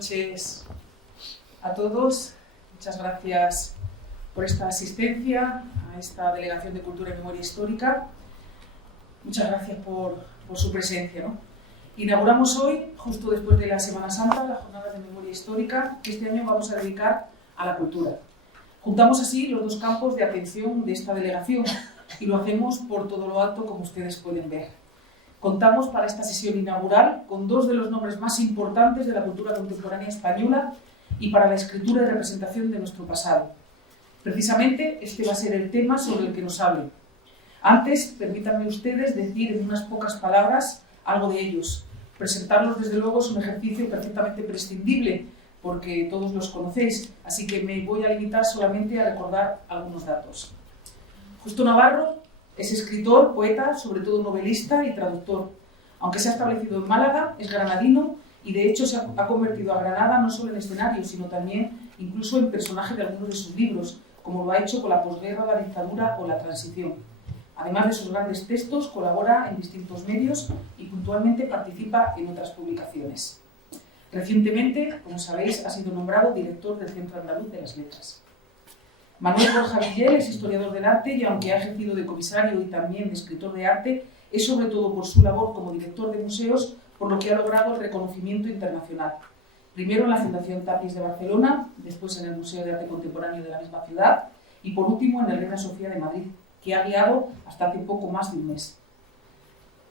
noches a todos. Muchas gracias por esta asistencia a esta Delegación de Cultura y Memoria Histórica. Muchas gracias por su presencia, ¿no? Inauguramos hoy, justo después de la Semana Santa, la Jornada de Memoria Histórica que este año vamos a dedicar a la cultura. Juntamos así los dos campos de atención de esta delegación y lo hacemos por todo lo alto, como ustedes pueden ver. Contamos para esta sesión inaugural con dos de los nombres más importantes de la cultura contemporánea española y para la escritura y representación de nuestro pasado. Precisamente este va a ser el tema sobre el que nos hablen. Antes, permítanme ustedes decir en unas pocas palabras algo de ellos. Presentarlos, desde luego, es un ejercicio perfectamente prescindible, porque todos los conocéis, así que me voy a limitar solamente a recordar algunos datos. Justo Navarro es escritor, poeta, sobre todo novelista y traductor. Aunque se ha establecido en Málaga, es granadino y de hecho se ha convertido a Granada no solo en escenario, sino también incluso en personaje de algunos de sus libros, como lo ha hecho con la posguerra, la dictadura o la transición. Además de sus grandes textos, colabora en distintos medios y puntualmente participa en otras publicaciones. Recientemente, como sabéis, ha sido nombrado director del Centro Andaluz de las Letras. Manuel Borja Villel es historiador del arte y, aunque ha ejercido de comisario y también de escritor de arte, es sobre todo por su labor como director de museos por lo que ha logrado el reconocimiento internacional. Primero en la Fundación Tapies de Barcelona, después en el Museo de Arte Contemporáneo de la misma ciudad y por último en el Reina Sofía de Madrid, que ha guiado hasta hace poco más de un mes.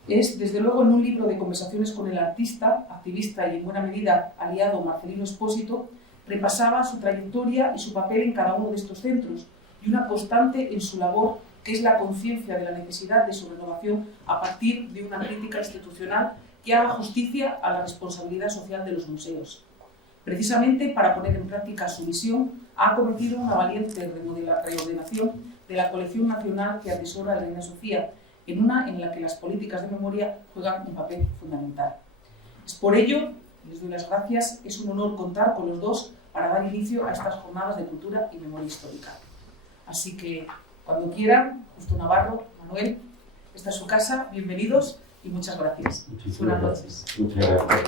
Es, desde luego, en un libro de conversaciones con el artista, activista y en buena medida aliado Marcelino Espósito, repasaba su trayectoria y su papel en cada uno de estos centros y una constante en su labor, que es la conciencia de la necesidad de su renovación a partir de una crítica institucional que haga justicia a la responsabilidad social de los museos. Precisamente para poner en práctica su misión, ha acometido una valiente reordenación de la colección nacional que atesora la Reina Sofía, en una en la que las políticas de memoria juegan un papel fundamental. Es por ello, les doy las gracias, es un honor contar con los dos para dar inicio a estas jornadas de cultura y memoria histórica. Así que, cuando quieran, Justo Navarro, Manuel, esta es su casa, bienvenidos y muchas gracias. Buenas noches. Muchas gracias.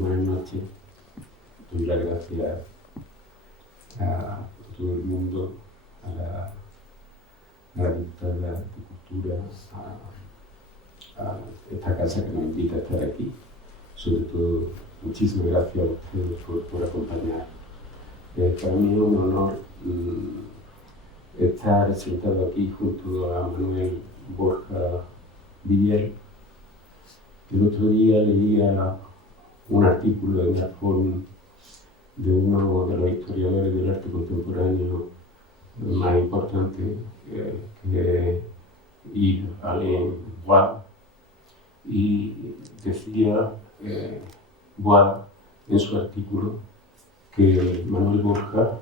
Buenas noches. Doy las gracias a todo el mundo, a la diputada de Cultura, a esta casa que nos invita a estar aquí. Sobre todo, muchísimas gracias a ustedes por acompañar. Para mí es un honor estar sentado aquí junto a Manuel Borja Villel. El otro día leía un artículo en la FON de uno de los historiadores del arte contemporáneo más importantes, que es Yves Alain Bois, y decía Bois en su artículo que Manuel Borja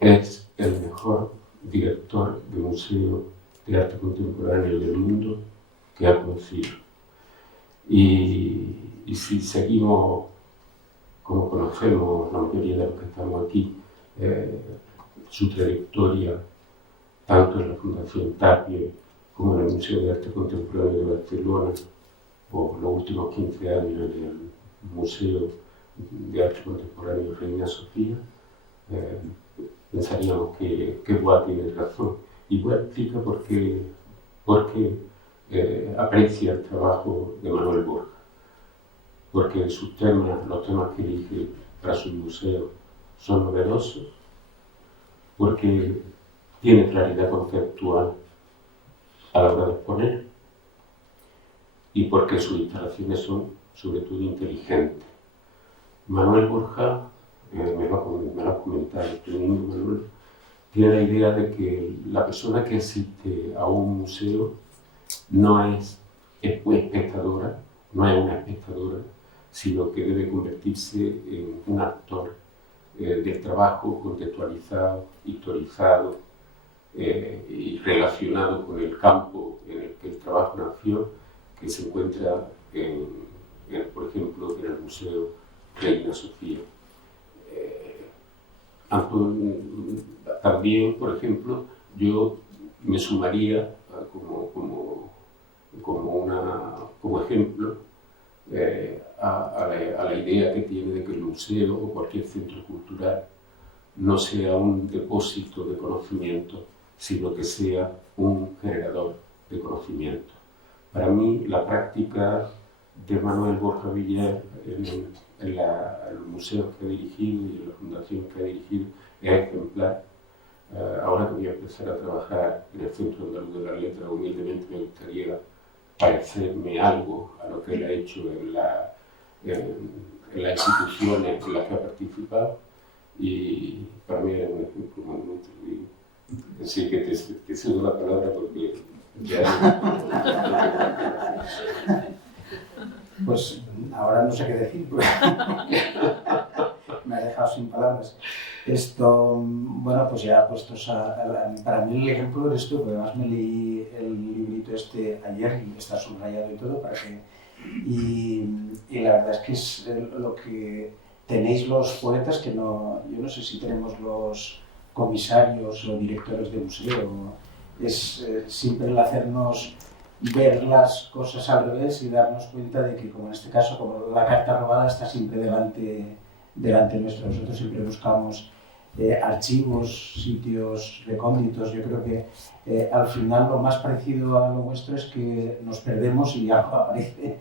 es el mejor director de museo de arte contemporáneo del mundo que ha conocido. Y si seguimos, como conocemos la mayoría de los que estamos aquí, su trayectoria, tanto en la Fundación Tapies como en el Museo de Arte Contemporáneo de Barcelona, o los últimos 15 años en el Museo de Arte Contemporáneo Reina Sofía, pensaríamos que Bois tiene razón. Y Bois explica por qué aprecia el trabajo de Manuel Borja. Porque sus temas, los temas que elige para sus museos son novedosos, porque tiene claridad conceptual a la hora de exponer y porque sus instalaciones son sobre todo inteligentes. Manuel Borja, me lo ha comentado tú mismo, Manuel, tiene la idea de que la persona que asiste a un museo no es espectadora, no es una espectadora, sino que debe convertirse en un actor del trabajo contextualizado, historizado y relacionado con el campo en el que el trabajo nació, que se encuentra, por ejemplo, en el Museo Reina Sofía. También, por ejemplo, yo me sumaría como ejemplo a la idea que tiene de que el museo o cualquier centro cultural no sea un depósito de conocimiento, sino que sea un generador de conocimiento. Para mí, la práctica de Manuel Borja Villar en los museos que ha dirigido y en la fundación que ha dirigido es ejemplar. Ahora que voy a empezar a trabajar en el Centro Andaluz de la Letra, humildemente me gustaría parecerme algo a lo que él ha hecho en las instituciones en las que ha participado, y para mí era un ejemplo monumental. Así que te cedo la palabra porque ya... Pues ahora no sé qué decir, me ha dejado sin palabras. Bueno, pues ya puestos para mí el ejemplo eres tú, porque además me leí el librito ayer y está subrayado y todo, y la verdad es que es lo que tenéis los poetas, que yo no sé si tenemos los comisarios o directores de museo, es siempre el hacernos ver las cosas al revés y darnos cuenta de que, como en este caso, como la carta robada está siempre delante nuestro. Nosotros siempre buscamos archivos, sitios recónditos. Yo creo que al final lo más parecido a lo nuestro es que nos perdemos y algo aparece.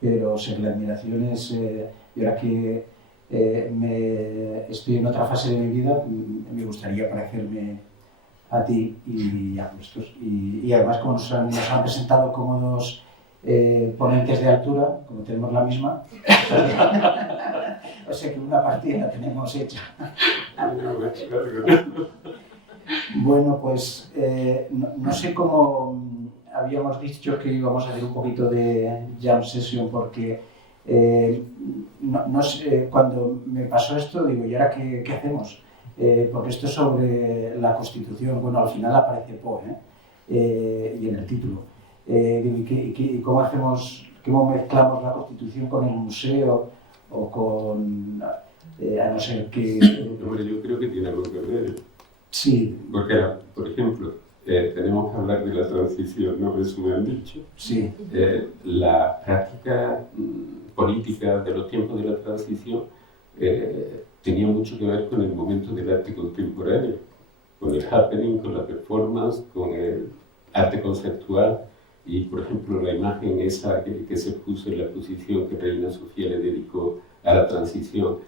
Pero la admiración es, y ahora que estoy en otra fase de mi vida, me gustaría parecerme a ti y a nuestros. Y además, como nos han presentado como dos ponentes de altura, como tenemos la misma, o sea que una partida la tenemos hecha. Bueno, pues no sé cómo habíamos dicho que íbamos a hacer un poquito de jam session, porque no sé, cuando me pasó esto digo, ¿y ahora qué hacemos? Porque esto es sobre la Constitución. Bueno, al final aparece Poe, y en el título. ¿Y cómo hacemos, cómo mezclamos la Constitución con el museo o con, a no ser que... Hombre, yo creo que tiene algo que ver. Sí. Porque, por ejemplo, tenemos que hablar de la transición, ¿no? Eso me han dicho. Sí. La práctica política de los tiempos de la transición tenía mucho que ver con el momento del arte contemporáneo, con el happening, con la performance, con el arte conceptual. Y, por ejemplo, la imagen esa que se puso en la exposición que Reina Sofía le dedicó a la transición,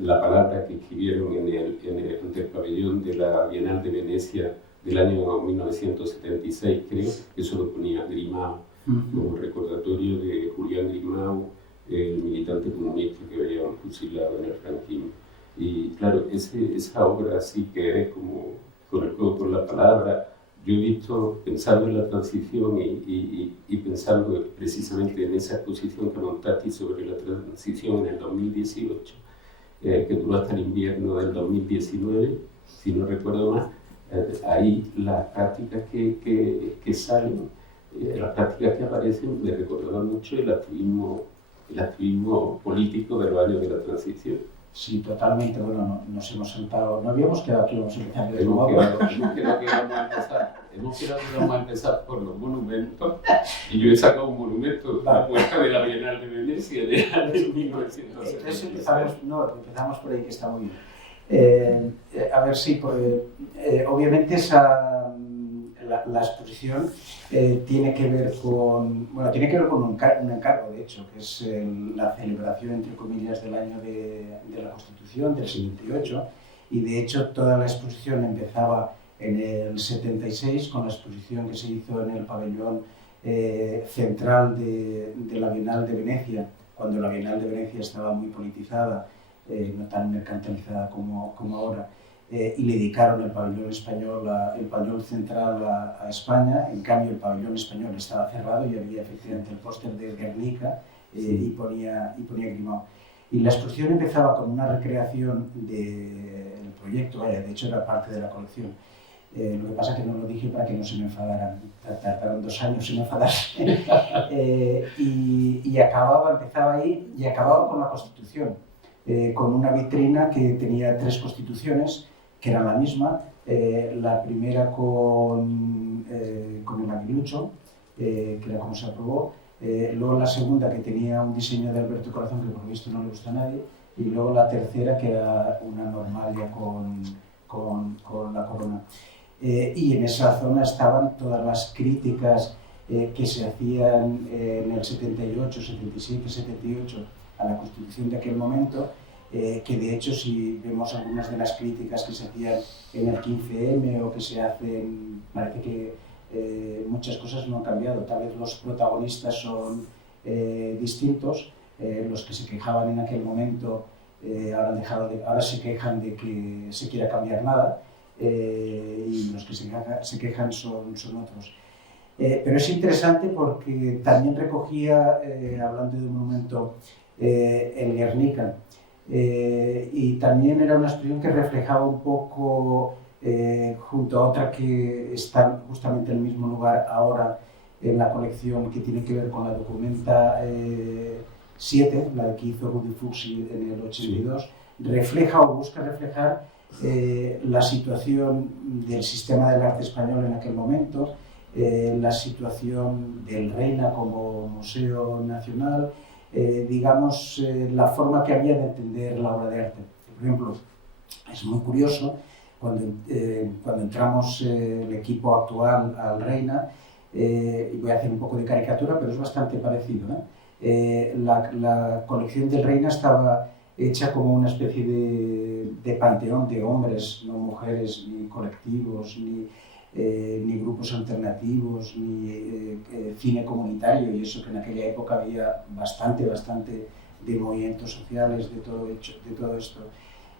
la palabra que escribieron ante el pabellón de la Bienal de Venecia del año 1976, creo, eso lo ponía Grimao, como recordatorio de Julián Grimao, el militante comunista que habían fusilado en el franquismo. Y claro, esa obra sí que es como con el juego con la palabra. Yo he visto, pensando en la transición y pensando precisamente en esa exposición que montaste sobre la transición en el 2018, que duró hasta el invierno del 2019, si no recuerdo mal, ahí las prácticas que salen, las prácticas que aparecen, me recordaban mucho el activismo político de los años de la transición. Sí, totalmente. Bueno, nos hemos sentado, no habíamos quedado aquí, vamos a empezar de nuevo. Hemos quedado que vamos a empezar por los monumentos, y yo he sacado un monumento, la muestra de la Bienal de Venecia de 1970. Entonces empezamos por ahí, que está muy bien. A ver, sí, obviamente la exposición tiene que ver con un encargo, de hecho, que es la celebración, entre comillas, del año de la Constitución, del 78, y de hecho toda la exposición empezaba en el 76 con la exposición que se hizo en el pabellón central de la Bienal de Venecia, cuando la Bienal de Venecia estaba muy politizada, no tan mercantilizada como ahora. Y le dedicaron el pabellón español, el pabellón central a España. En cambio, el pabellón español estaba cerrado y había efectivamente el póster de Guernica, y ponía Grimao. Y la exposición empezaba con una recreación del proyecto, de hecho era parte de la colección. Lo que pasa es que no lo dije para que no se me enfadaran, tardaron 2 años en enfadarse. Empezaba ahí y acababa con la Constitución. con una vitrina que tenía 3 constituciones, que eran la misma, la primera con el aguilucho, que era como se aprobó, luego la segunda que tenía un diseño de Alberto Corazón que por lo visto no le gusta a nadie, y luego la tercera que era una normal ya con la corona. Y en esa zona estaban todas las críticas que se hacían en el 78, 77, 78 a la Constitución de aquel momento, que de hecho si vemos algunas de las críticas que se hacían en el 15M o que se hacen, parece que muchas cosas no han cambiado. Tal vez los protagonistas son distintos, los que se quejaban en aquel momento ahora se quejan de que se quiera cambiar nada, y los que se quejan son otros. Pero es interesante porque también recogía, hablando de un monumento, el Guernica, y también era una expresión que reflejaba un poco, junto a otra que está justamente en el mismo lugar ahora en la colección, que tiene que ver con la Documenta 7, la que hizo Rudi Fuxi en el 82, refleja o busca reflejar la situación del sistema del arte español en aquel momento, la situación del Reina como museo nacional, digamos, la forma que había de entender la obra de arte. Por ejemplo, es muy curioso, cuando entramos el equipo actual al Reina, y voy a hacer un poco de caricatura, pero es bastante parecido, la colección del Reina estaba hecha como una especie de panteón de hombres, no mujeres, ni colectivos, ni grupos alternativos, ni cine comunitario, y eso que en aquella época había bastante de movimientos sociales, de todo esto.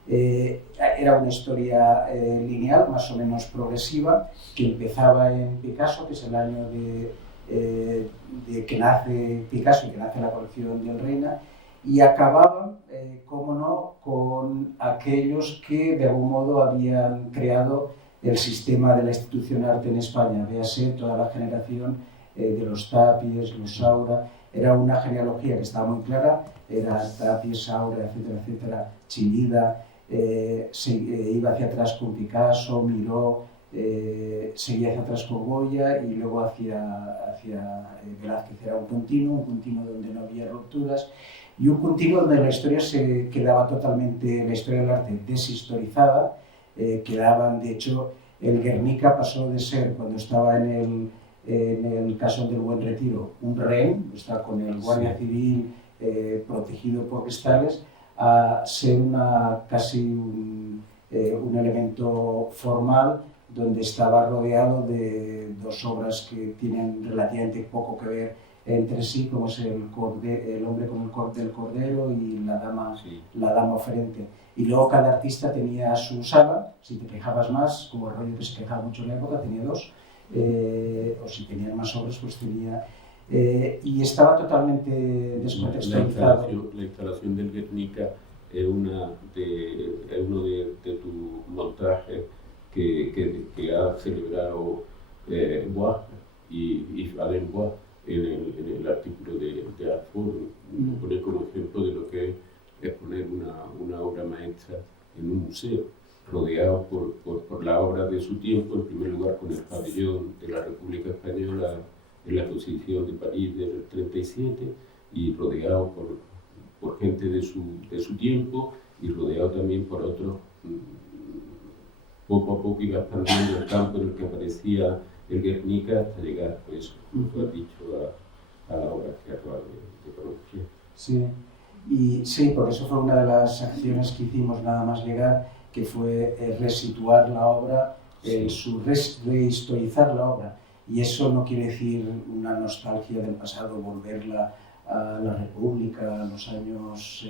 Era una historia lineal, más o menos progresiva, que empezaba en Picasso, que es el año de que nace Picasso y que nace la colección del Reina, y acababa, cómo no, con aquellos que de algún modo habían creado el sistema de la institución arte en España. Véase toda la generación de los Tapies, los Saura. Era una genealogía que estaba muy clara, era Tapies, Saura, etcétera, etcétera, Chillida, iba hacia atrás con Picasso, Miró, seguía hacia atrás con Goya y luego hacia Velázquez. Era un continuo donde no había rupturas y un continuo donde la historia se quedaba totalmente, la historia del arte deshistorizada. Quedaban, de hecho, el Guernica pasó de ser, cuando estaba en el caso del Buen Retiro, un rehén, está con el guardia civil protegido por cristales, a ser casi un elemento formal, donde estaba rodeado de 2 obras que tienen relativamente poco que ver entre sí, como es el hombre con el cordero y la dama oferente. Y luego cada artista tenía su sala, si te quejabas más, como el rollo que se quejaba mucho en la época, tenía 2, o si tenían más obras, pues tenía... y estaba totalmente descontextualizado. La instalación del Guernica es uno de tus montajes que ha celebrado Bois y Alain Bois en el artículo de Artforum. Pone como ejemplo de lo que es poner una obra maestra en un museo, rodeado por la obra de su tiempo, en primer lugar con el pabellón de la República Española en la Exposición de París del 37, y rodeado por gente de su tiempo, y rodeado también por otros. Poco a poco iba expandiendo el campo en el que aparecía el Guernica hasta llegar, pues, como tú has dicho, a la obra que acabas de pronunciar. Sí. Y sí, por eso fue una de las acciones que hicimos nada más llegar, que fue resituar la obra, rehistorizar la obra. Y eso no quiere decir una nostalgia del pasado, volverla a la República, a los años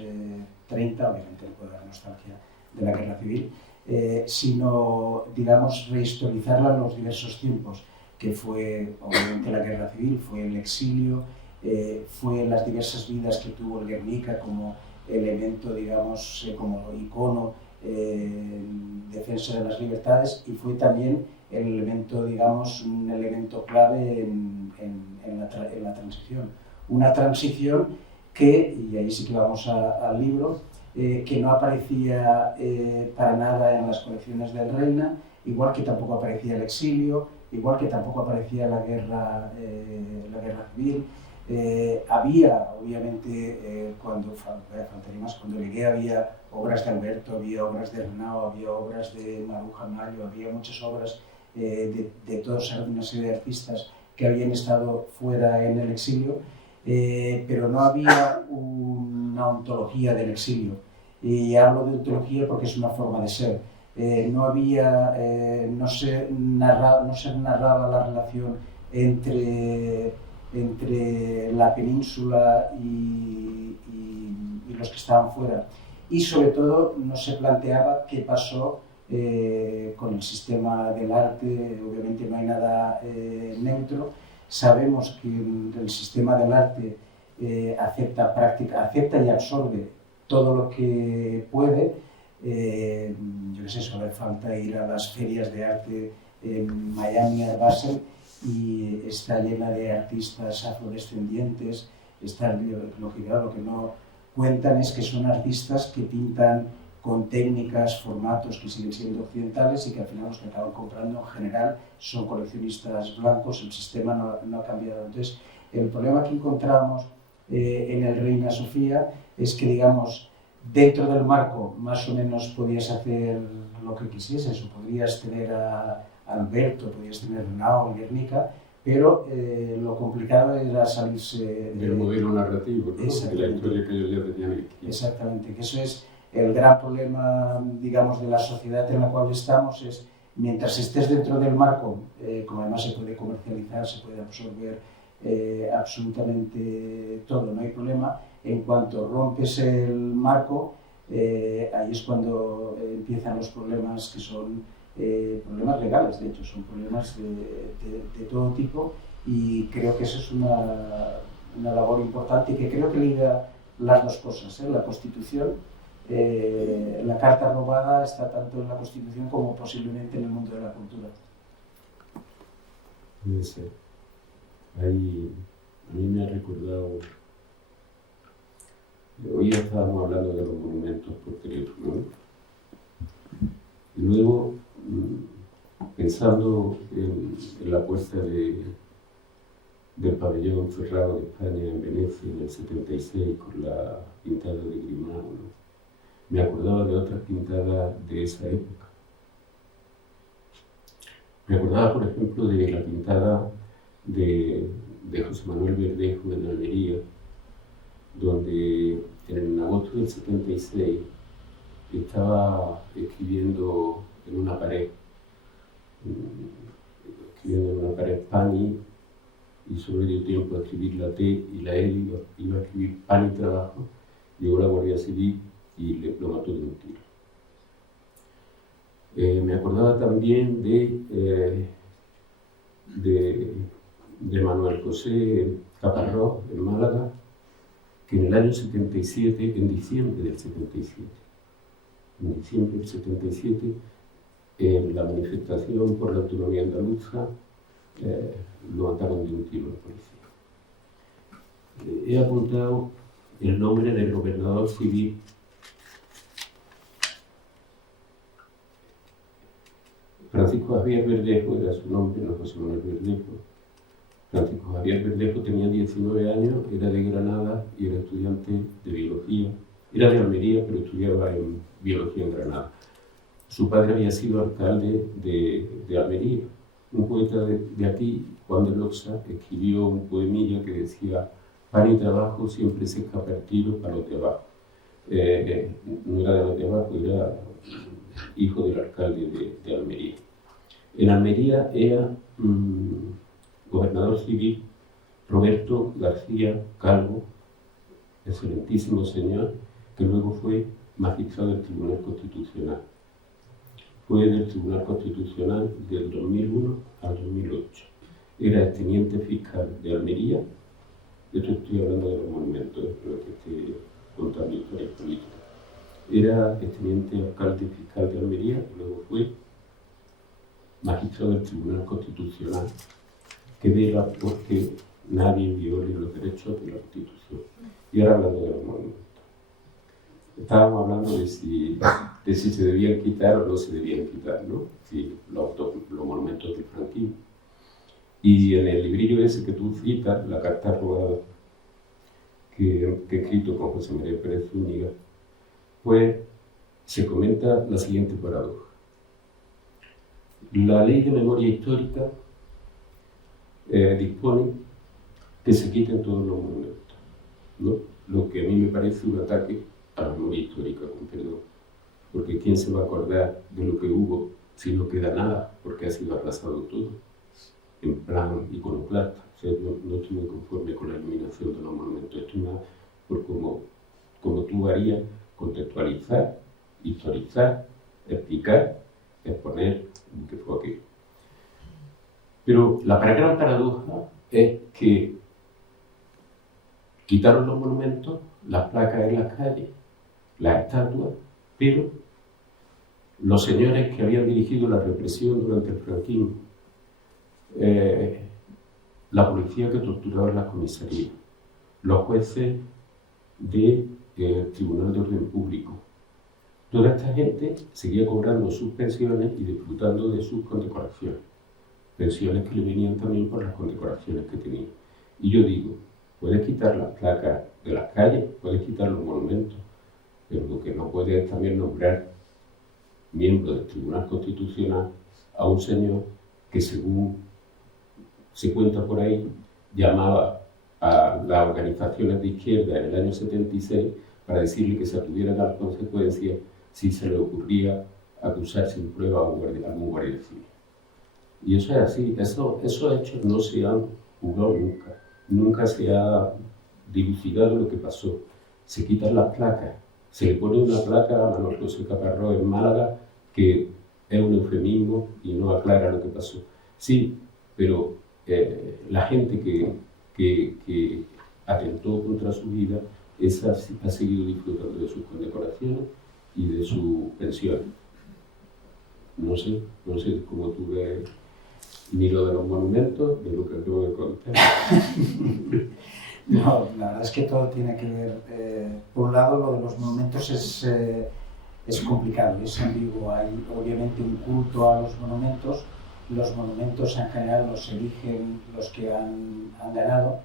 30, obviamente puede haber nostalgia de la Guerra Civil, sino, digamos, rehistorizarla en los diversos tiempos, que fue obviamente la Guerra Civil, fue el exilio, fue las diversas vidas que tuvo el Guernica como elemento, digamos, como icono en defensa de las libertades, y fue también el elemento, digamos, un elemento clave en la transición. Una transición que, y ahí sí que vamos al libro, que no aparecía para nada en las colecciones del Reina, igual que tampoco aparecía el exilio, igual que tampoco aparecía la guerra civil. Había, obviamente, cuando llegué, había obras de Alberto, había obras de Arnau, había obras de Maruja Mayo, había muchas obras de todos una serie de artistas que habían estado fuera en el exilio, pero no había una ontología del exilio. Y hablo de ontología porque es una forma de ser. No se narraba la relación entre la península y los que estaban fuera. Y sobre todo no se planteaba qué pasó con el sistema del arte. Obviamente no hay nada neutro. Sabemos que el sistema del arte acepta y absorbe todo lo que puede. Yo qué sé, solo hace falta ir a las ferias de arte en Miami, Art Basel, y está llena de artistas afrodescendientes. Lo que no cuentan es que son artistas que pintan con técnicas, formatos que siguen siendo occidentales y que al final los que acaban comprando en general son coleccionistas blancos. El sistema no ha cambiado. Entonces, el problema que encontramos en el Reina Sofía es que, digamos, dentro del marco más o menos podías hacer lo que quisieses, o podrías tener a Alberto, podías tener Arnau, Guernica, pero lo complicado era salirse del modelo narrativo, ¿no? De la historia que ellos ya tenían aquí. Exactamente, que eso es el gran problema, digamos, de la sociedad en la cual estamos, es mientras estés dentro del marco, como además se puede comercializar, se puede absorber absolutamente todo, no hay problema. En cuanto rompes el marco, ahí es cuando empiezan los problemas, que son problemas legales, de hecho, son problemas de todo tipo, y creo que eso es una labor importante, y que creo que liga las dos cosas, la Constitución. La carta robada está tanto en la Constitución como posiblemente en el mundo de la cultura. Sí. Ahí, a mí me ha recordado, hoy ya estábamos hablando de los monumentos por teléfono, ¿no? Y luego, pensando en la puesta del pabellón cerrado de España en Venecia en el 76 con la pintada de Grimao, ¿no? Me acordaba de otras pintadas de esa época. Me acordaba, por ejemplo, de la pintada de José Manuel Verdejo en Almería, donde en agosto del 76 estaba escribiendo en una pared pan y solo le dio tiempo a escribir la T y la L, iba a escribir pan y trabajo. Llegó la Guardia Civil y lo mató de un tiro. Me acordaba también de Manuel José Caparrós en Málaga, que en el año 77, en diciembre del 77, en la manifestación por la autonomía andaluza, lo mataron de un tiro la policía. He apuntado el nombre del gobernador civil Francisco Javier Verdejo, era su nombre, no José Manuel Verdejo. Francisco Javier Verdejo tenía 19 años, era de Granada y era estudiante de biología. Era de Almería, pero estudiaba en biología en Granada. Su padre había sido alcalde de Almería. Un poeta de aquí, Juan de Loxa, escribió un poemilla que decía: pan y trabajo siempre se escapa el tiro para los de abajo. No era de los de abajo, era hijo del alcalde de Almería. En Almería era gobernador civil Roberto García Calvo, excelentísimo señor, que luego fue magistrado del Tribunal Constitucional. Fue del Tribunal Constitucional del 2001 al 2008. Era teniente fiscal de Almería. Esto estoy hablando de los monumentos, lo que estoy contando historias políticas. Era teniente alcalde fiscal de Almería, y luego fue magistrado del Tribunal Constitucional, que vela porque nadie viole los derechos de la Constitución. Y ahora hablando de los monumentos. estábamos hablando de si se debían quitar o no se debían quitar, ¿no? Sí, los monumentos del franquismo. Y en el librillo ese que tú citas, La carta robada, que he escrito con José María Pérez Zúñiga, pues se comenta la siguiente paradoja. La ley de memoria histórica dispone que se quiten todos los monumentos, ¿no? Lo que a mí me parece un ataque a la memoria histórica, con perdón, porque ¿quién se va a acordar de lo que hubo si no queda nada, porque ha sido arrasado todo, en plan iconoclasta? O sea, no estoy muy conforme con la eliminación de los monumentos, estoy más por como tú harías, contextualizar, historizar, explicar, exponer lo que fue aquello. Pero la gran paradoja es que quitaron los monumentos, las placas en las calles, las estatuas, pero los señores que habían dirigido la represión durante el franquismo, la policía que torturaba en las comisarías, los jueces del Tribunal de Orden Público, toda esta gente seguía cobrando sus pensiones y disfrutando de sus condecoraciones, pensiones que le venían también por las condecoraciones que tenían. Y yo digo, puedes quitar las placas de las calles, puedes quitar los monumentos, pero lo que no puedes es también nombrar miembro del Tribunal Constitucional a un señor que, según se cuenta por ahí, llamaba a las organizaciones de izquierda en el año 76 para decirle que se atuvieran a las consecuencias si se le ocurría acusar sin prueba a algún guardia civil. Y eso es así, esos hechos no se han juzgado nunca, nunca se ha dilucidado lo que pasó. Se quitan las placas, se le pone una placa a Manuel José Caparrós en Málaga que es un eufemismo y no aclara lo que pasó. Sí, pero la gente que atentó contra su vida, esa ha seguido disfrutando de sus condecoraciones y de sus pensiones. No sé cómo tú ves ni lo de los monumentos, ni lo que acabo de contar. No, la verdad es que todo tiene que ver. Por un lado, lo de los monumentos es complicado, es ambiguo. Hay obviamente un culto a los monumentos. Los monumentos en general los eligen los que han ganado,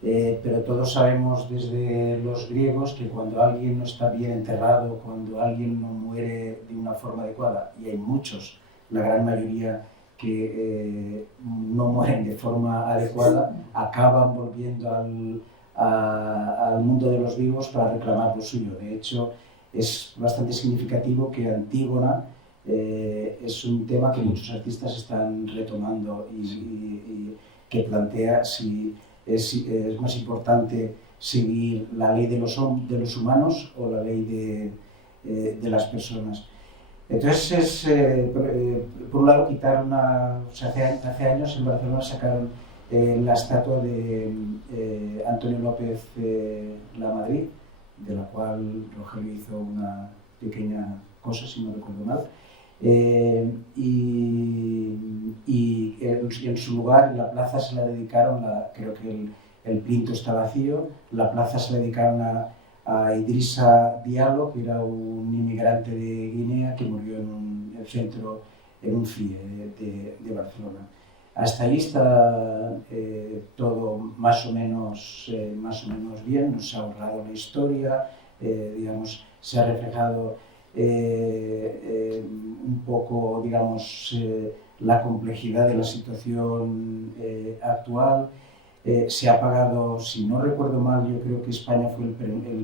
pero todos sabemos desde los griegos que cuando alguien no está bien enterrado, cuando alguien no muere de una forma adecuada, y hay muchos, la gran mayoría que no mueren de forma adecuada, acaban volviendo al mundo de los vivos para reclamar lo suyo. De hecho, es bastante significativo que Antígona es un tema que muchos artistas están retomando y que plantea si es más importante seguir la ley de los humanos o la ley de las personas. Entonces, por un lado, quitar hace años en Barcelona sacaron la estatua de Antonio López Lamadrid, de la cual Rogelio hizo una pequeña cosa, si no recuerdo mal. Y en su lugar, la plaza se la dedicaron, creo que el plinto está vacío, la plaza se la dedicaron a Idrissa Diallo, que era un inmigrante de Guinea que murió en el centro, en un CIE de Barcelona. Hasta ahí está todo más o menos bien, nos ha ahorrado la historia, digamos, se ha reflejado un poco, digamos, la complejidad de la situación actual. Se ha pagado, si no recuerdo mal, yo creo que España fue el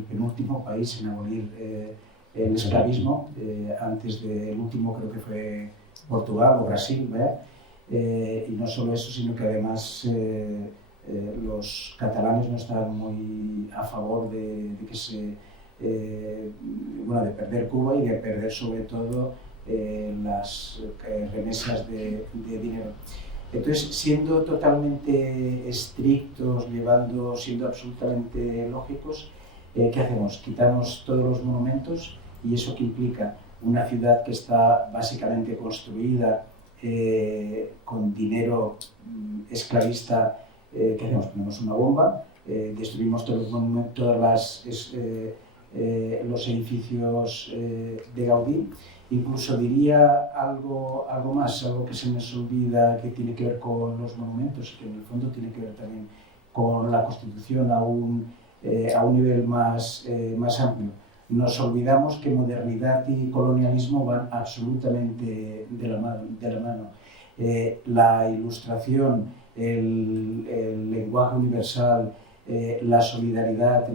penúltimo país en abolir el esclavismo. Antes del último creo que fue Portugal o Brasil, y no solo eso, sino que además los catalanes no estaban muy a favor de perder Cuba y de perder sobre todo las remesas de dinero. Entonces, siendo totalmente estrictos, siendo absolutamente lógicos, ¿qué hacemos? Quitamos todos los monumentos, y eso que implica una ciudad que está básicamente construida con dinero esclavista. ¿Qué hacemos? Ponemos una bomba, destruimos todos los monumentos, todas las los edificios de Gaudí. Incluso diría algo más, algo que se nos olvida, que tiene que ver con los monumentos, que en el fondo tiene que ver también con la Constitución a un nivel más amplio. Nos olvidamos que modernidad y colonialismo van absolutamente de la mano. La ilustración, el lenguaje universal, la solidaridad,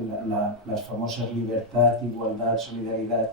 las famosas libertad, igualdad, solidaridad,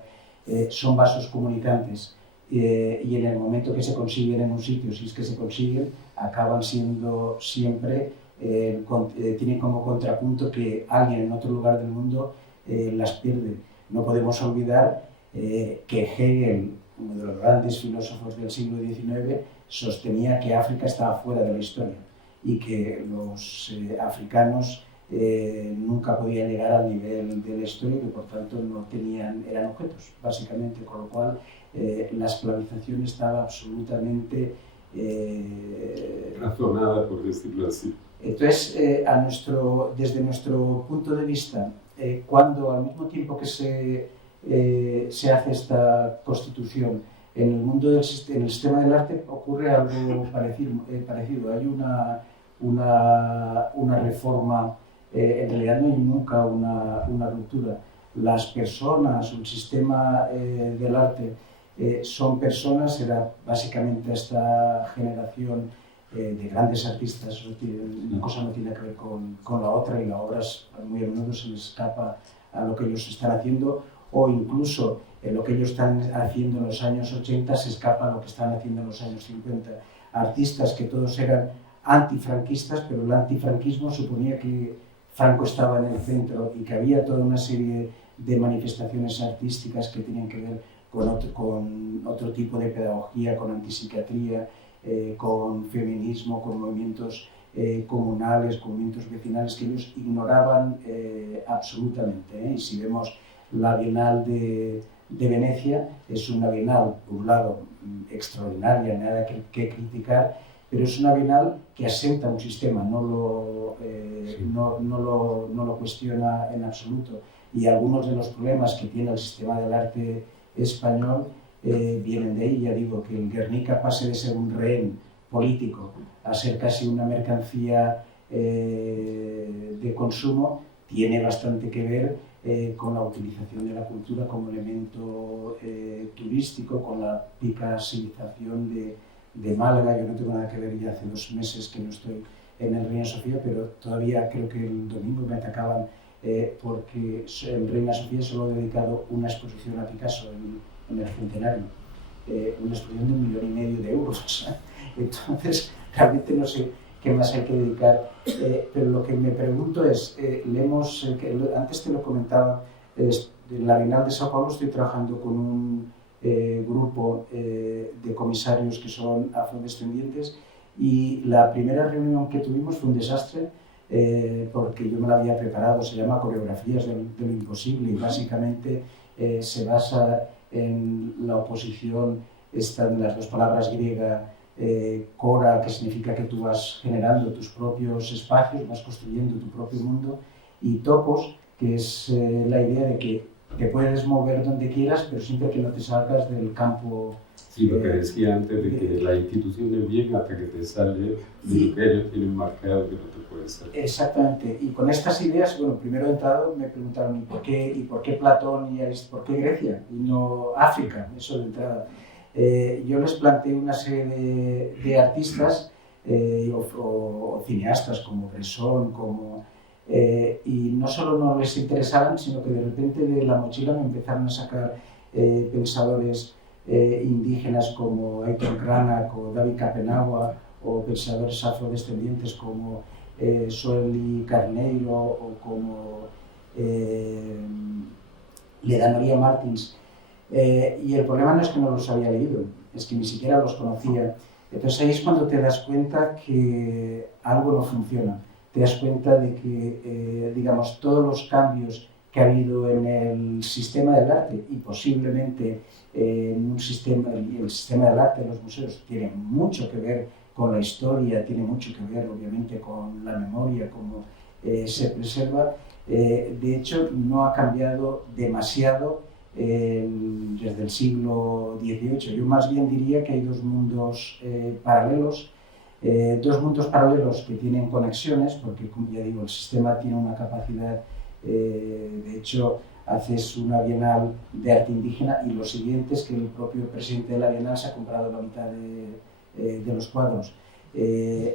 son vasos comunicantes y en el momento que se consiguen en un sitio, si es que se consiguen, acaban siendo siempre, tienen como contrapunto que alguien en otro lugar del mundo las pierde. No podemos olvidar que Hegel, uno de los grandes filósofos del siglo XIX, sostenía que África estaba fuera de la historia y que los africanos nunca podían llegar al nivel de la historia y que por tanto eran objetos, básicamente, con lo cual la esclavización estaba absolutamente razonada, por decirlo así. Entonces, desde nuestro punto de vista, cuando al mismo tiempo que se hace esta constitución, en el mundo en el sistema del arte ocurre algo parecido. Hay una reforma, en realidad no hay nunca una ruptura. Las personas, el sistema del arte son personas, era básicamente esta generación de grandes artistas, una cosa no tiene que ver con la otra y la obra muy a menudo se les escapa a lo que ellos están haciendo o incluso lo que ellos están haciendo en los años 80 se escapa a lo que están haciendo en los años 50. Artistas que todos eran antifranquistas, pero el antifranquismo suponía que Franco estaba en el centro y que había toda una serie de manifestaciones artísticas que tenían que ver con otro tipo de pedagogía, con antipsiquiatría, con feminismo, con movimientos comunales, con movimientos vecinales que ellos ignoraban absolutamente. Y si vemos la Bienal de Venecia, es una Bienal, por un lado, extraordinaria, nada que criticar, pero es una Bienal que asenta un sistema, no lo cuestiona en absoluto. Y algunos de los problemas que tiene el sistema del arte español vienen de ahí. Ya digo, que el Guernica pase de ser un rehén político a ser casi una mercancía de consumo, tiene bastante que ver con la utilización de la cultura como elemento turístico, con la picasilización de Málaga. Yo no tengo nada que ver, ya hace 2 meses que no estoy en el Reina Sofía, pero todavía creo que el domingo me atacaban porque en Reina Sofía solo he dedicado una exposición a Picasso en el centenario, una exposición de 1,5 millones de euros. Entonces, realmente no sé qué más hay que dedicar, pero lo que me pregunto es, antes te lo comentaba, en la Bienal de Sao Paulo estoy trabajando con un grupo de comisarios que son afrodescendientes y la primera reunión que tuvimos fue un desastre porque yo me la había preparado, se llama Coreografías de lo Imposible y básicamente se basa en la oposición, están las 2 palabras griegas, cora, que significa que tú vas generando tus propios espacios, vas construyendo tu propio mundo, y topos, que es la idea de que te puedes mover donde quieras, pero siempre que no te salgas del campo. Sí, lo que decía antes de que la institución del bien hasta que te sale de lo que ellos tienen marcado que no te puedes salir. Exactamente, y con estas ideas, bueno, primero de entrado me preguntaron ¿y por qué Platón y por qué Grecia y no África? Eso de entrada. Yo les planteé una serie de artistas o cineastas como Bresson, y no solo no les interesaban, sino que de repente de la mochila me empezaron a sacar pensadores indígenas como Aitor Kranac o David Capenaua, o pensadores afrodescendientes como Sueli Carneiro o como Leda María Martins. Y el problema no es que no los había leído, es que ni siquiera los conocía. Entonces ahí es cuando te das cuenta que algo no funciona. Te das cuenta de que, digamos, todos los cambios que ha habido en el sistema del arte y posiblemente en el sistema del arte de los museos tiene mucho que ver con la historia, tiene mucho que ver obviamente con la memoria, cómo se preserva, De hecho, no ha cambiado demasiado desde el siglo XVIII. Yo más bien diría que hay dos mundos paralelos, que tienen conexiones, porque, como ya digo, el sistema tiene una capacidad, de hecho, haces una bienal de arte indígena y lo siguiente es que el propio presidente de la bienal se ha comprado la mitad de los cuadros.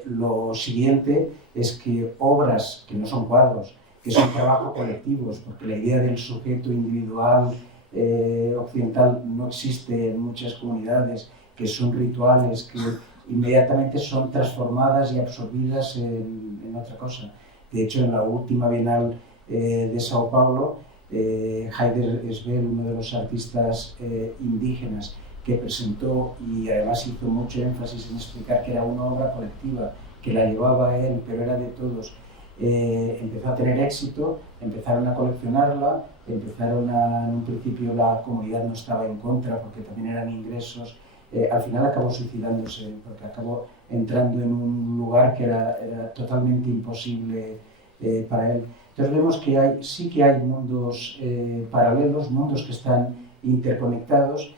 Lo siguiente es que obras que no son cuadros, que son trabajos colectivos, porque la idea del sujeto individual occidental no existe en muchas comunidades, que son rituales, que inmediatamente son transformadas y absorbidas en otra cosa. De hecho, en la última Bienal de Sao Paulo, Haider Esbel, uno de los artistas indígenas que presentó y además hizo mucho énfasis en explicar que era una obra colectiva, que la llevaba él, pero era de todos, empezó a tener éxito, empezaron a coleccionarla, en un principio la comunidad no estaba en contra porque también eran ingresos, al final acabó suicidándose porque acabó entrando en un lugar que era totalmente imposible para él. Entonces vemos que sí que hay mundos paralelos, mundos que están interconectados.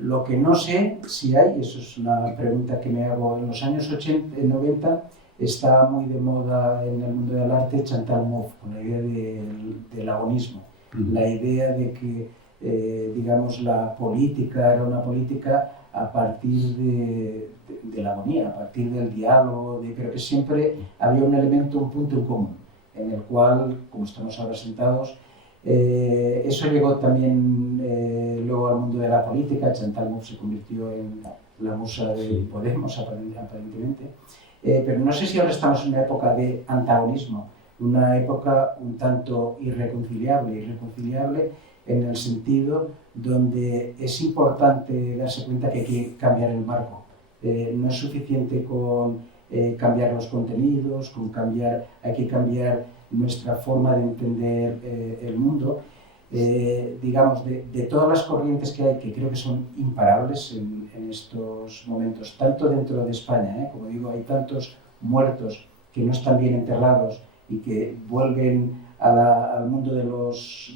Lo que no sé si hay, eso es una pregunta que me hago, en los años 80 y 90 estaba muy de moda en el mundo del arte Chantal Mouffe, con la idea del agonismo, la idea de que digamos, la política era una política a partir de la agonía, a partir del diálogo, pero que siempre había un elemento, un punto en común, en el cual, como estamos ahora sentados, eso llegó también luego al mundo de la política. Chantal Mouffe se convirtió en la musa de Podemos, aparentemente. Pero no sé si ahora estamos en una época de antagonismo, una época un tanto irreconciliable en el sentido donde es importante darse cuenta que hay que cambiar el marco. No es suficiente con cambiar los contenidos, hay que cambiar nuestra forma de entender el mundo. Digamos, de todas las corrientes que hay, que creo que son imparables en estos momentos, tanto dentro de España, como digo, hay tantos muertos que no están bien enterrados y que vuelven al mundo de los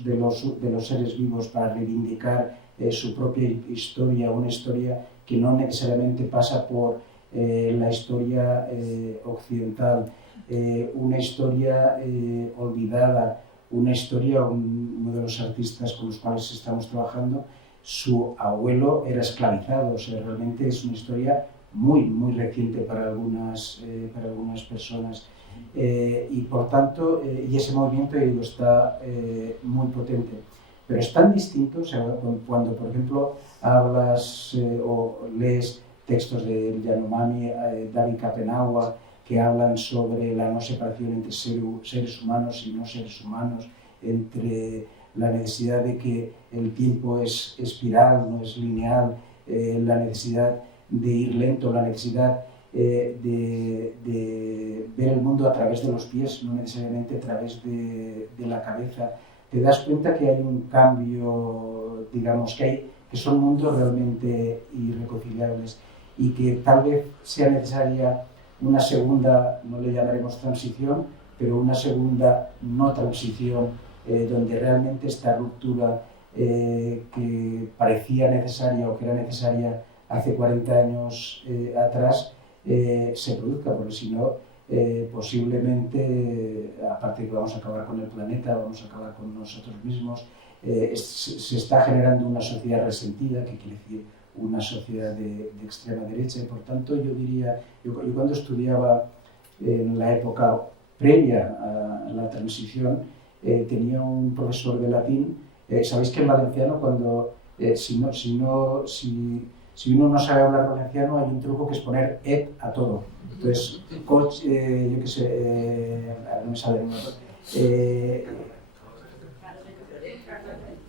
seres vivos para reivindicar su propia historia, una historia que no necesariamente pasa por la historia occidental, una historia olvidada, una historia, uno de los artistas con los cuales estamos trabajando, su abuelo era esclavizado, o sea, realmente es una historia muy, muy reciente para algunas personas. Y por tanto, y ese movimiento está muy potente. Pero es tan distinto, o sea, cuando por ejemplo hablas o lees textos de Yanomami, David Capenaua, que hablan sobre la no separación entre seres humanos y no seres humanos, entre la necesidad de que el tiempo es espiral, no es lineal, la necesidad de ir lento, la necesidad de ver el mundo a través de los pies, no necesariamente a través de la cabeza. Te das cuenta que hay un cambio, digamos, que son mundos realmente irreconciliables y que tal vez sea necesaria una segunda, no le llamaremos transición, pero una segunda no transición, donde realmente esta ruptura que parecía necesaria o que era necesaria hace 40 años atrás, se produzca, porque si no, posiblemente, aparte de que vamos a acabar con el planeta, vamos a acabar con nosotros mismos, se está generando una sociedad resentida, que quiere decir una sociedad de extrema derecha, y por tanto yo diría, yo cuando estudiaba en la época previa a la transición, tenía un profesor de latín. Sabéis que en valenciano, cuando si uno no sabe hablar valenciano, hay un truco que es poner et a todo. Entonces, coche, yo qué sé, no me sale el nombre.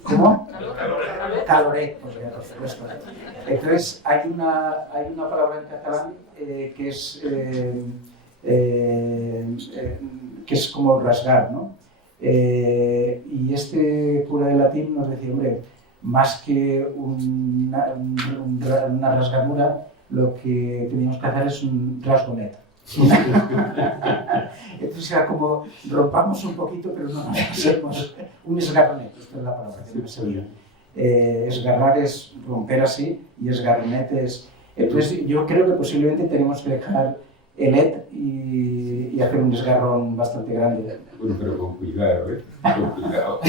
¿Cómo? Caloret, por supuesto. Entonces, hay una palabra en catalán que es como rasgar, ¿no? Y este cura de latín nos decía, hombre, más que una rasgadura, lo que teníamos que hacer es un rasgonet. Entonces era como, rompamos un poquito, pero no nos pasemos. Un esgarronet, esta es la palabra que no se oía. Esgarrar es romper así, y esgarronet es... Entonces yo creo que posiblemente tenemos que dejar el ET y hacer un desgarrón bastante grande. Bueno, pero con cuidado, ¿eh? Con cuidado.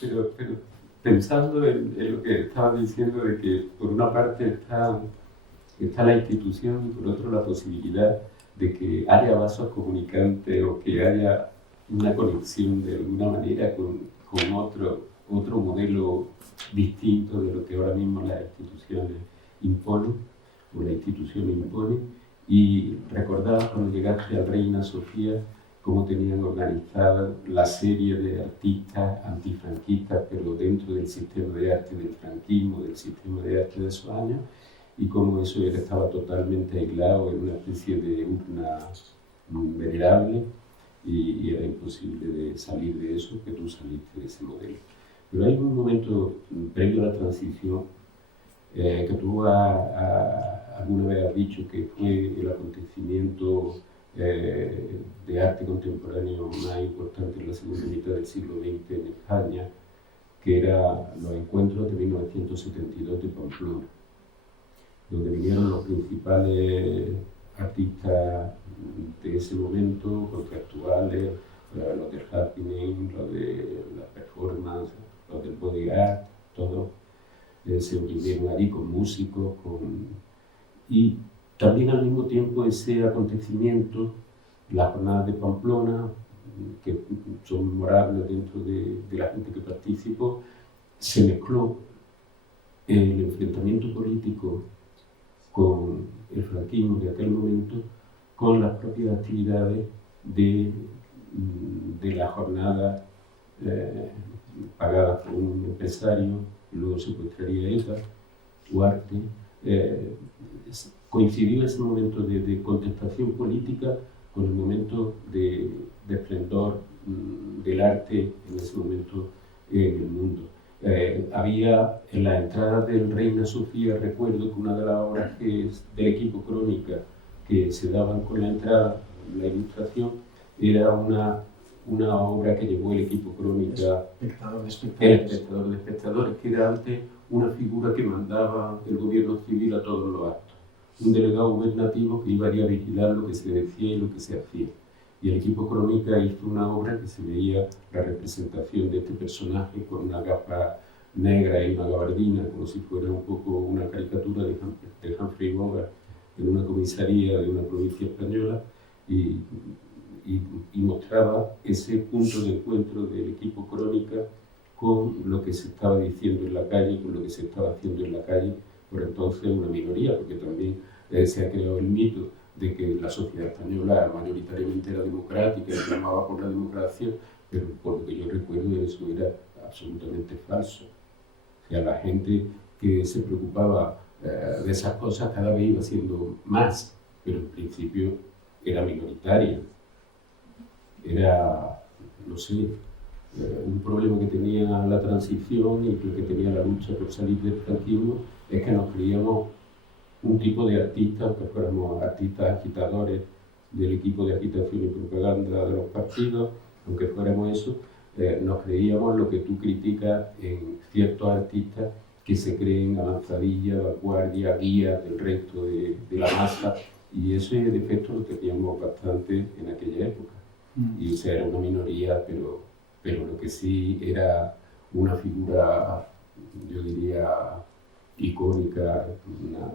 Pero pensando en lo que estabas diciendo, de que por una parte está la institución y por otro la posibilidad de que haya vasos comunicantes o que haya una conexión de alguna manera con otro modelo distinto de lo que ahora mismo las instituciones imponen, o la institución impone. Y recordaba cuando llegaste a Reina Sofía cómo tenían organizada la serie de artistas antifranquistas, pero dentro del sistema de arte del franquismo, del sistema de arte de esos años, y cómo eso estaba totalmente aislado en una especie de urna venerable, y era imposible de salir de eso, que tú saliste de ese modelo. Pero hay un momento previo a la transición que tú alguna vez has dicho que fue el acontecimiento de arte contemporáneo más importante en la segunda mitad del siglo XX en España, que era los encuentros de 1972 de Pamplona, donde vinieron los principales artistas de ese momento, conceptuales, los del happening, los de la performance, los del body art, todos se unieron allí con músicos, y también al mismo tiempo ese acontecimiento, las jornadas de Pamplona, que son memorables dentro de la gente que participó, se mezcló el enfrentamiento político con el franquismo de aquel momento, con las propias actividades de la jornada pagada por un empresario, luego secuestraría ETA, Huarte. Coincidió ese momento de contestación política con el momento de esplendor del arte en ese momento en el mundo. Había en la entrada del Reina Sofía, recuerdo que una de las obras del equipo Crónica que se daban con la entrada, la ilustración, era una obra que llevó el equipo Crónica, el espectador de espectadores, que era antes una figura que mandaba el gobierno civil a todos los actos. Un delegado gubernativo que iba a vigilar lo que se decía y lo que se hacía. Y el equipo Crónica hizo una obra que se veía la representación de este personaje con una capa negra y una gabardina, como si fuera un poco una caricatura de Humphrey Bogart en una comisaría de una provincia española, y mostraba ese punto de encuentro del equipo Crónica con lo que se estaba diciendo en la calle, con lo que se estaba haciendo en la calle, por entonces una minoría, porque también se ha creado el mito de que la sociedad española mayoritariamente era democrática y clamaba por la democracia, pero por lo que yo recuerdo eso era absolutamente falso. O sea, la gente que se preocupaba de esas cosas cada vez iba siendo más, pero en principio era minoritaria. Era, no sé, un problema que tenía la transición y que tenía la lucha por salir del franquismo, es que nos creíamos un tipo de artistas, que fuéramos artistas agitadores del equipo de agitación y propaganda de los partidos, aunque fuéramos eso, nos creíamos lo que tú criticas en ciertos artistas que se creen avanzadilla, vanguardia, guía del resto de la masa, y ese defecto lo teníamos bastante en aquella época. Y o sea, era una minoría, pero lo que sí era una figura, yo diría, icónica,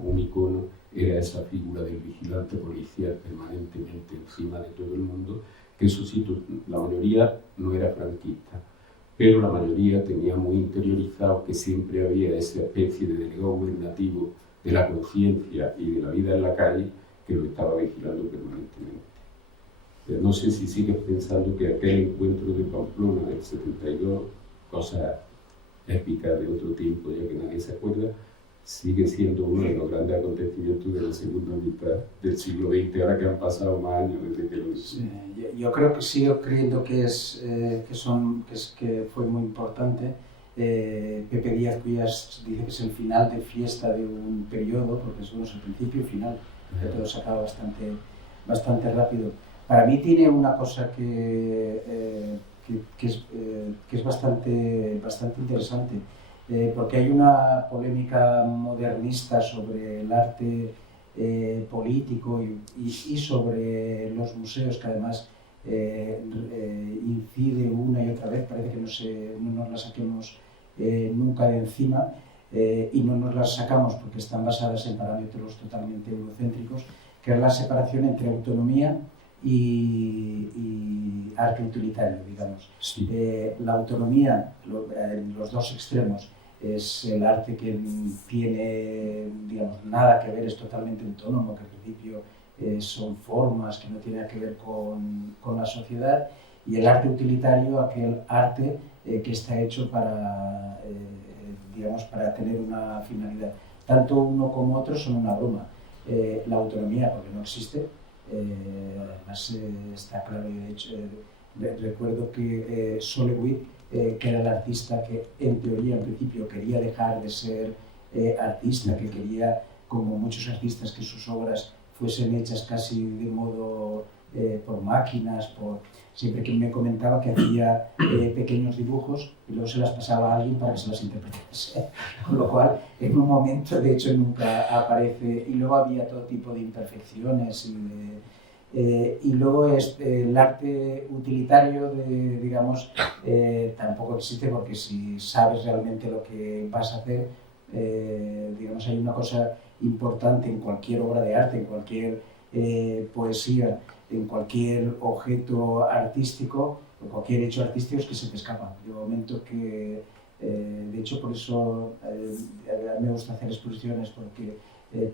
un icono, era esa figura del vigilante policial permanentemente encima de todo el mundo, que eso sí, la mayoría no era franquista, pero la mayoría tenía muy interiorizado que siempre había esa especie de delegado gubernativo de la conciencia y de la vida en la calle que lo estaba vigilando permanentemente. No sé si sigues pensando que aquel encuentro de Pamplona del 72, cosa épica de otro tiempo ya que nadie se acuerda, sigue siendo uno de los grandes acontecimientos de la segunda mitad del siglo XX, ahora que han pasado más años desde que lo hizo. Sí, yo creo que sigo creyendo que fue muy importante. Pepe Díaz Cuyas dice que es el final de fiesta de un periodo, porque eso no es el principio y final, que todo se acaba bastante rápido. Para mí tiene una cosa que es bastante interesante, porque hay una polémica modernista sobre el arte político y sobre los museos, que además incide una y otra vez, parece que no nos la saquemos nunca de encima, y no nos las sacamos porque están basadas en parámetros totalmente eurocéntricos, que es la separación entre autonomía y arte utilitario, digamos. Sí. La autonomía, en los dos extremos, es el arte que tiene, digamos, nada que ver, es totalmente autónomo, que al principio son formas que no tienen que ver con la sociedad, y el arte utilitario, aquel arte que está hecho para, digamos, para tener una finalidad. Tanto uno como otro son una broma. La autonomía, porque no existe, además está claro, y de hecho recuerdo que Solewitt, que era el artista que en teoría, en principio, quería dejar de ser artista, que quería, como muchos artistas, que sus obras fuesen hechas casi de modo por máquinas, siempre que me comentaba que hacía pequeños dibujos y luego se las pasaba a alguien para que se las interpretase, con lo cual en un momento, de hecho, nunca aparece, y luego había todo tipo de imperfecciones y luego el arte utilitario, digamos, tampoco existe, porque si sabes realmente lo que vas a hacer, digamos, hay una cosa importante en cualquier obra de arte, en cualquier poesía, en cualquier objeto artístico, en cualquier hecho artístico, es que se te escapa. De momento que, de hecho, por eso me gusta hacer exposiciones, porque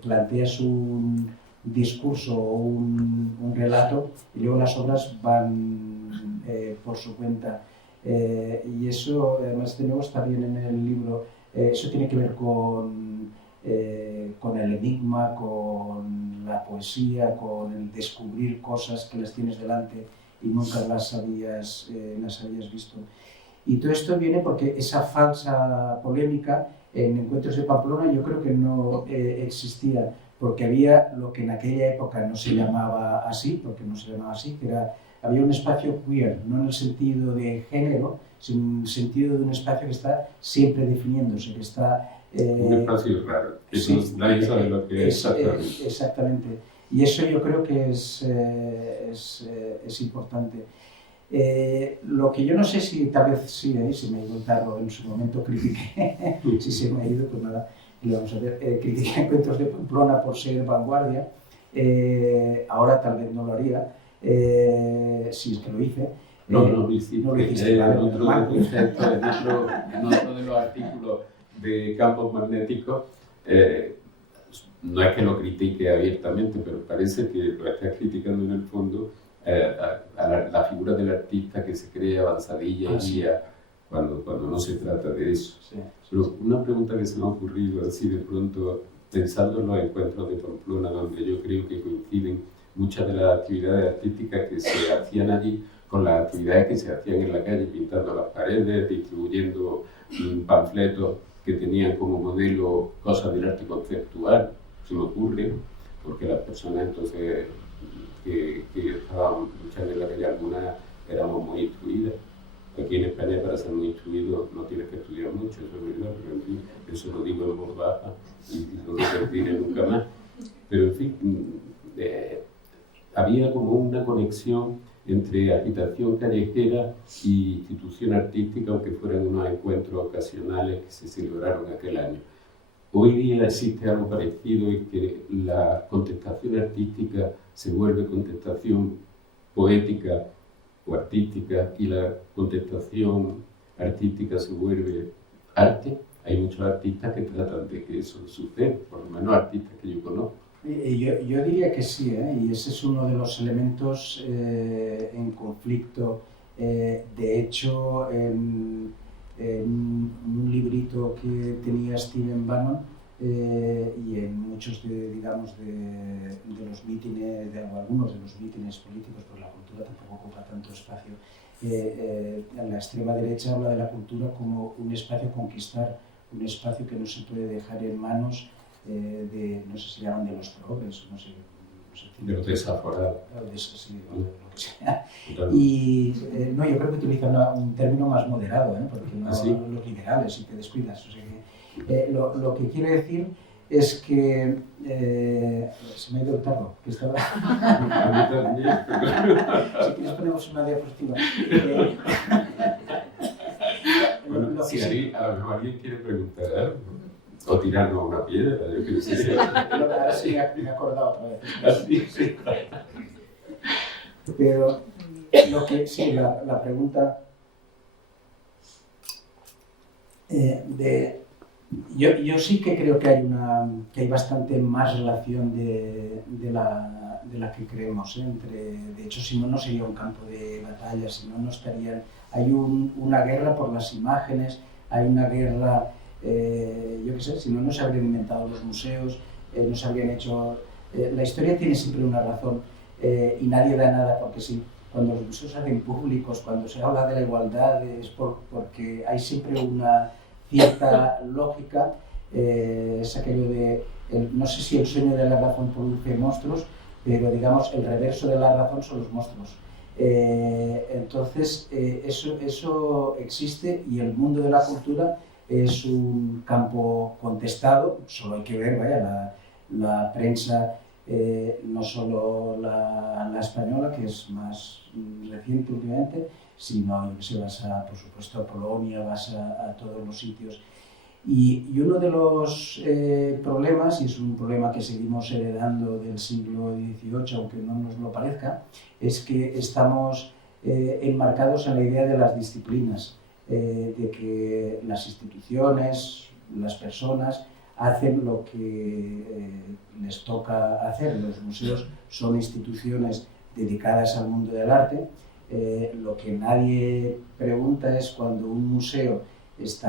planteas un discurso o un relato y luego las obras van por su cuenta. Y eso, además, de nuevo, está bien en el libro. Eso tiene que ver con el enigma, con la poesía, con el descubrir cosas que las tienes delante y nunca las habías visto. Y todo esto viene porque esa falsa polémica en Encuentros de Pamplona yo creo que no existía, porque había lo que en aquella época no se llamaba así, que había un espacio queer, no en el sentido de género, sino en el sentido de un espacio que está siempre definiéndose, que está... un espacio raro, que sí, nadie sabe lo que es exactamente. Exactamente. Y eso yo creo que es importante. Lo que yo no sé si tal vez sí, si me he ido el tarro, en su momento critiqué, si se me ha ido, pues nada, lo vamos a ver, critiqué Encuentros de Pamplona por ser vanguardia, ahora tal vez no lo haría, si es que lo hice. No lo hiciste, vale, en otro de los artículos de campos magnéticos, no es que lo critique abiertamente, pero parece que lo está criticando en el fondo a la figura del artista que se cree avanzadilla y guía cuando no se trata de eso. Sí. Pero una pregunta que se me ha ocurrido así de pronto, pensando en los Encuentros de Pamplona, donde yo creo que coinciden muchas de las actividades artísticas que se hacían allí con las actividades que se hacían en la calle, pintando las paredes, distribuyendo panfletos que tenían como modelo cosas del arte conceptual, se me ocurre, porque las personas entonces que estaban luchando en la calle, algunas éramos muy instruidas. Aquí en España, para ser muy instruido no tienes que estudiar mucho, eso es verdad, pero en fin, eso lo digo en voz baja y no lo repetiré nunca más. Pero en fin, había como una conexión entre agitación callejera y institución artística, aunque fueran unos encuentros ocasionales que se celebraron aquel año. Hoy día existe algo parecido, y que la contestación artística se vuelve contestación poética o artística, y la contestación artística se vuelve arte. Hay muchos artistas que tratan de que eso suceda, por lo menos artistas que yo conozco. Yo diría que sí, y ese es uno de los elementos en conflicto. De hecho, en un librito que tenía Stephen Bannon y en muchos de los mítines, algunos de los mítines políticos, porque la cultura tampoco ocupa tanto espacio, la extrema derecha habla de la cultura como un espacio a conquistar, un espacio que no se puede dejar en manos no sé si llaman de los progres, no sé, no sé, De lo desaforado. de eso, sí, o de lo que sea. Y no, yo creo que utiliza un término más moderado, porque no ¿Ah, sí? los liberales, si te descuidas. O sea que, lo que quiero decir es que se me ha ido el tarro, que estaba... A mí también. Si quieres ponemos una diapositiva. Bueno, si a lo mejor alguien quiere preguntar algo, o tirarnos una piedra, yo qué sé. Ahora sí me he acordado otra vez. Así, sí. Pero lo que sí, la pregunta yo sí que creo que hay bastante más relación de la que creemos, de hecho, si no, no sería un campo de batalla, si no, no estarían. Hay una guerra por las imágenes, hay una guerra, yo qué sé, si no, no se habrían inventado los museos, no se habrían hecho. La historia tiene siempre una razón y nadie da nada porque sí. Cuando los museos se hacen públicos, cuando se habla de la igualdad, es porque hay siempre una cierta lógica, es aquello de, no sé si el sueño de la razón produce monstruos, pero digamos el reverso de la razón son los monstruos. Entonces eso existe y el mundo de la cultura es un campo contestado, solo hay que ver, vaya, la prensa, no solo la española, que es más reciente últimamente, sino, yo que sé, vas por supuesto a Polonia, vas a todos los sitios. Y uno de los problemas, y es un problema que seguimos heredando del siglo XVIII, aunque no nos lo parezca, es que estamos enmarcados en la idea de las disciplinas, de que las instituciones, las personas, hacen lo que les toca hacer. Los museos son instituciones dedicadas al mundo del arte. Lo que nadie pregunta es cuando un museo los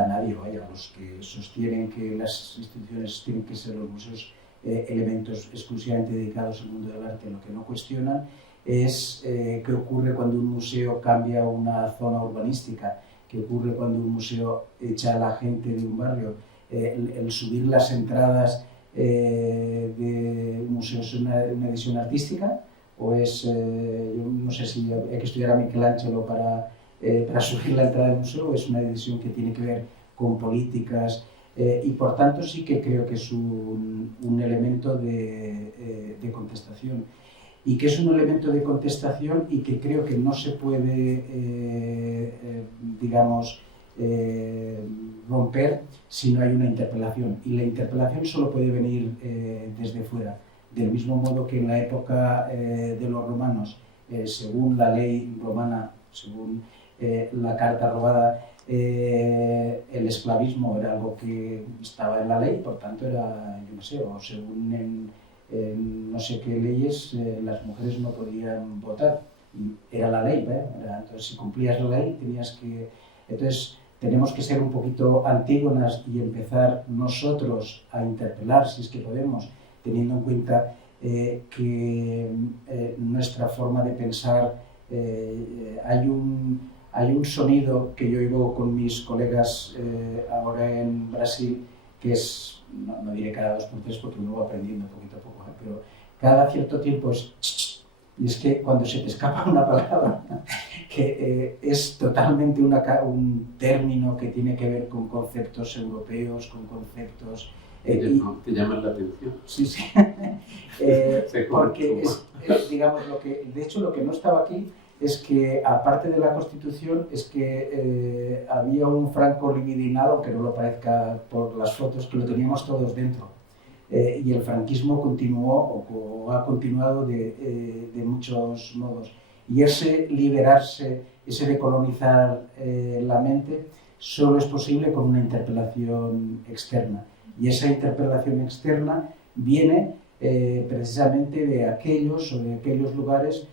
que sostienen que las instituciones tienen que ser los museos elementos exclusivamente dedicados al mundo del arte, lo que no cuestionan es qué ocurre cuando un museo cambia una zona urbanística, qué ocurre cuando un museo echa a la gente de un barrio. El subir las entradas de un museo es una decisión artística, o es, yo no sé si hay que estudiar a Michelangelo para subir la entrada del museo, es una decisión que tiene que ver con políticas y por tanto sí que creo que es un elemento de contestación, y que es un elemento de contestación y que creo que no se puede, digamos, romper si no hay una interpelación, y la interpelación solo puede venir desde fuera, del mismo modo que en la época de los romanos, según la ley romana, según la carta robada, el esclavismo era algo que estaba en la ley, por tanto era, yo no sé, o según en no sé qué leyes, las mujeres no podían votar, y era la ley, entonces si cumplías la ley tenías que... Entonces tenemos que ser un poquito antígonas y empezar nosotros a interpelar, si es que podemos, teniendo en cuenta que nuestra forma de pensar, hay un sonido que yo oigo con mis colegas ahora en Brasil, que es, no diré cada 2 por 3 porque me voy aprendiendo poquito a poco, pero cada cierto tiempo es ch, y es que cuando se te escapa una palabra que es totalmente un término que tiene que ver con conceptos europeos, con conceptos... ¿Te llaman la atención? Sí, sí. Porque digamos, de hecho lo que no estaba aquí es que, aparte de la Constitución, es que había un franco libidinal, aunque no lo parezca por las fotos, que lo teníamos todos dentro. Y el franquismo continuó o ha continuado de muchos modos. Y ese liberarse, ese decolonizar la mente, solo es posible con una interpelación externa. Y esa interpelación externa viene precisamente de aquellos lugares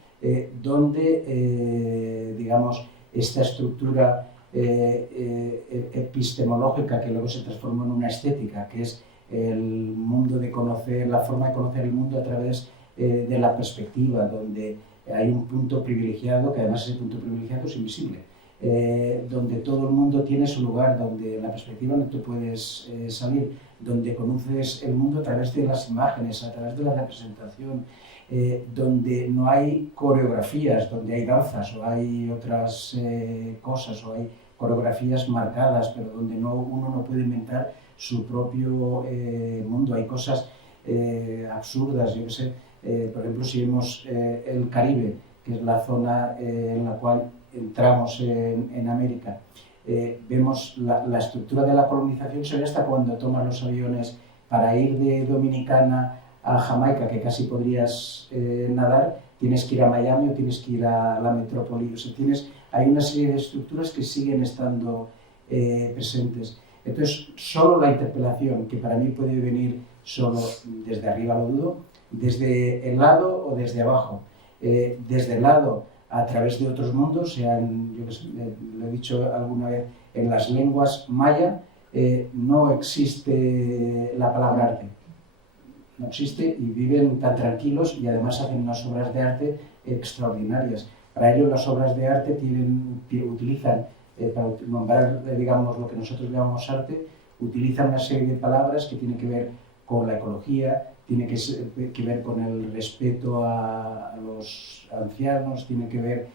donde, digamos, esta estructura epistemológica que luego se transformó en una estética, que es el mundo de conocer, la forma de conocer el mundo a través de la perspectiva, donde hay un punto privilegiado, que además ese punto privilegiado es invisible, donde todo el mundo tiene su lugar, donde en la perspectiva no te puedes salir, donde conoces el mundo a través de las imágenes, a través de la representación, donde no hay coreografías, donde hay danzas o hay otras cosas o hay coreografías marcadas, pero donde uno no puede inventar su propio mundo. Hay cosas absurdas, yo qué sé, por ejemplo, si vemos el Caribe, que es la zona en la cual entramos en América, vemos la estructura de la colonización. Se ve hasta cuando tomas los aviones para ir de Dominicana a Jamaica, que casi podrías nadar, tienes que ir a Miami o tienes que ir a la metrópoli. O sea, hay una serie de estructuras que siguen estando presentes. Entonces, solo la interpelación, que para mí puede venir solo desde arriba, lo dudo, desde el lado o desde abajo. Desde el lado, a través de otros mundos, sean, yo que sé, lo he dicho alguna vez, en las lenguas maya no existe la palabra arte. No existe, y viven tan tranquilos y además hacen unas obras de arte extraordinarias. Para ellos las obras de arte utilizan, para nombrar digamos, lo que nosotros llamamos arte, utilizan una serie de palabras que tienen que ver con la ecología, tiene que ver con el respeto a los ancianos, tiene que ver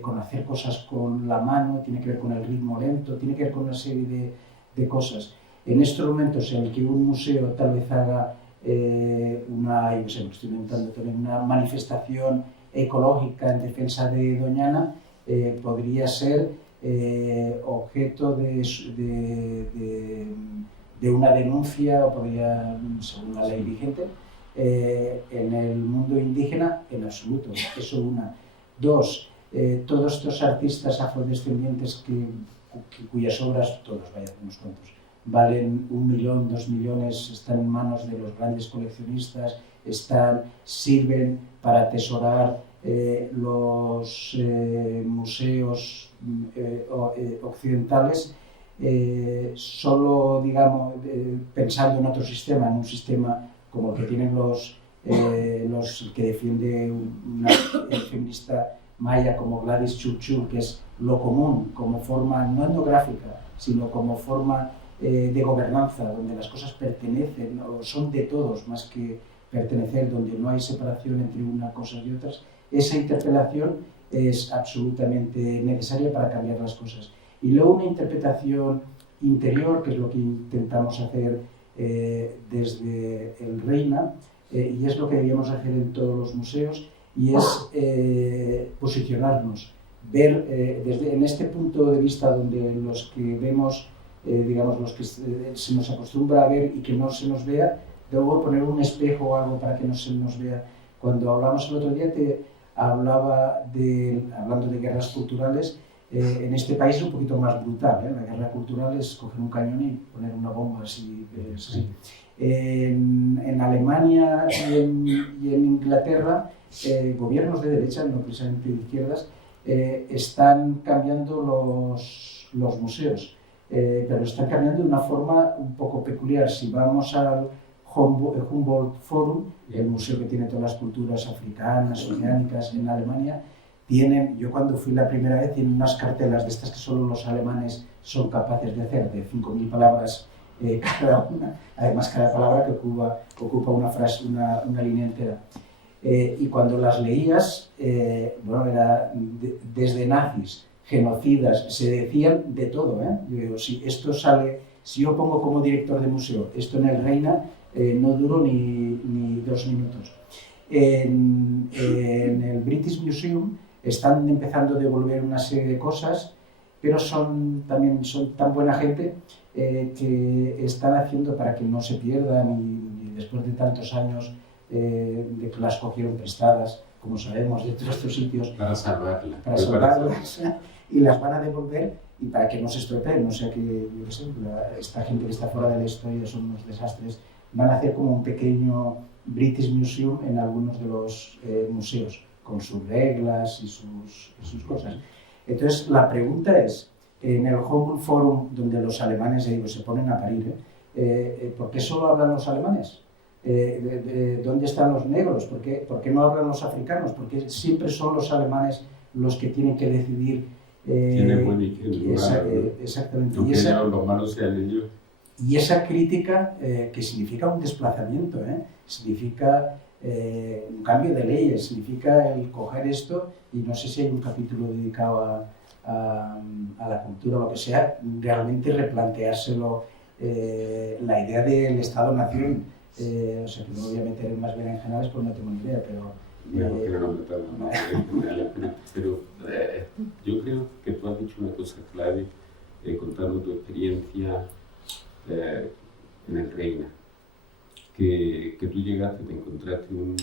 con hacer cosas con la mano, tiene que ver con el ritmo lento, tiene que ver con una serie de cosas. En estos momentos en el que un museo tal vez haga una manifestación ecológica en defensa de Doñana, podría ser objeto de una denuncia, o podría, según la ley vigente, en el mundo indígena, en absoluto. Eso una. Dos, todos estos artistas afrodescendientes cuyas obras, todos, vaya, unos cuantos, valen 1 millón, 2 millones, están en manos de los grandes coleccionistas, sirven para atesorar los museos occidentales, solo, digamos, pensando en otro sistema, en un sistema como el que tienen los que defiende una feminista maya como Gladys Churchill, que es lo común como forma no etnográfica, sino como forma de gobernanza, donde las cosas pertenecen o son de todos más que pertenecer, donde no hay separación entre unas cosas y otras. Esa interpelación es absolutamente necesaria para cambiar las cosas. Y luego una interpretación interior, que es lo que intentamos hacer desde el Reina, y es lo que debíamos hacer en todos los museos, y es posicionarnos, ver en este punto de vista donde los que vemos, digamos, los que se nos acostumbra a ver y que no se nos vea, debo poner un espejo o algo para que no se nos vea. Cuando hablamos el otro día, hablando de guerras culturales, en este país es un poquito más brutal, ¿eh? La guerra cultural es coger un cañón y poner una bomba así. En Alemania y en Inglaterra, gobiernos de derecha, no precisamente de izquierdas, están cambiando los museos, pero están cambiando de una forma un poco peculiar. Si vamos al Humboldt Forum, el museo que tiene todas las culturas africanas, oceánicas en Alemania, yo cuando fui la primera vez, tienen unas cartelas de estas que solo los alemanes son capaces de hacer, de 5.000 palabras cada una, además cada palabra que ocupa una frase, una línea entera. Y cuando las leías, bueno, era desde nazis, genocidas, se decían de todo, ¿eh? Yo digo, si yo pongo como director de museo esto en el Reina, no duró ni 2 minutos. En el British Museum están empezando a devolver una serie de cosas, pero también son tan buena gente que están haciendo para que no se pierdan, y después de tantos años de que las cogieron prestadas, como sabemos, de todos estos sitios, para salvarlas, y las van a devolver, y para que no se estropeen, no sea que, yo qué sé, esta gente que está fuera de la historia son unos desastres. Van a hacer como un pequeño British Museum en algunos de los museos, con sus reglas y sus cosas. Entonces, la pregunta es, en el Humboldt Forum, donde los alemanes se ponen a parir, ¿por qué solo hablan los alemanes? ¿Dónde están los negros? ¿Por qué no hablan los africanos? Porque siempre son los alemanes los que tienen que decidir. Tienen buen lugar, exactamente. Aunque los malos sean ellos. Y esa crítica, que significa un desplazamiento, significa un cambio de leyes, significa el coger esto, y no sé si hay un capítulo dedicado a la cultura o lo que sea, realmente replanteárselo, la idea del Estado-Nación. O sea, que no voy a meter en más berenjenales pues no tengo ni idea, pero... Pero yo creo que tú has dicho una cosa clave contando tu experiencia en el Reina, que tú llegaste, te encontraste un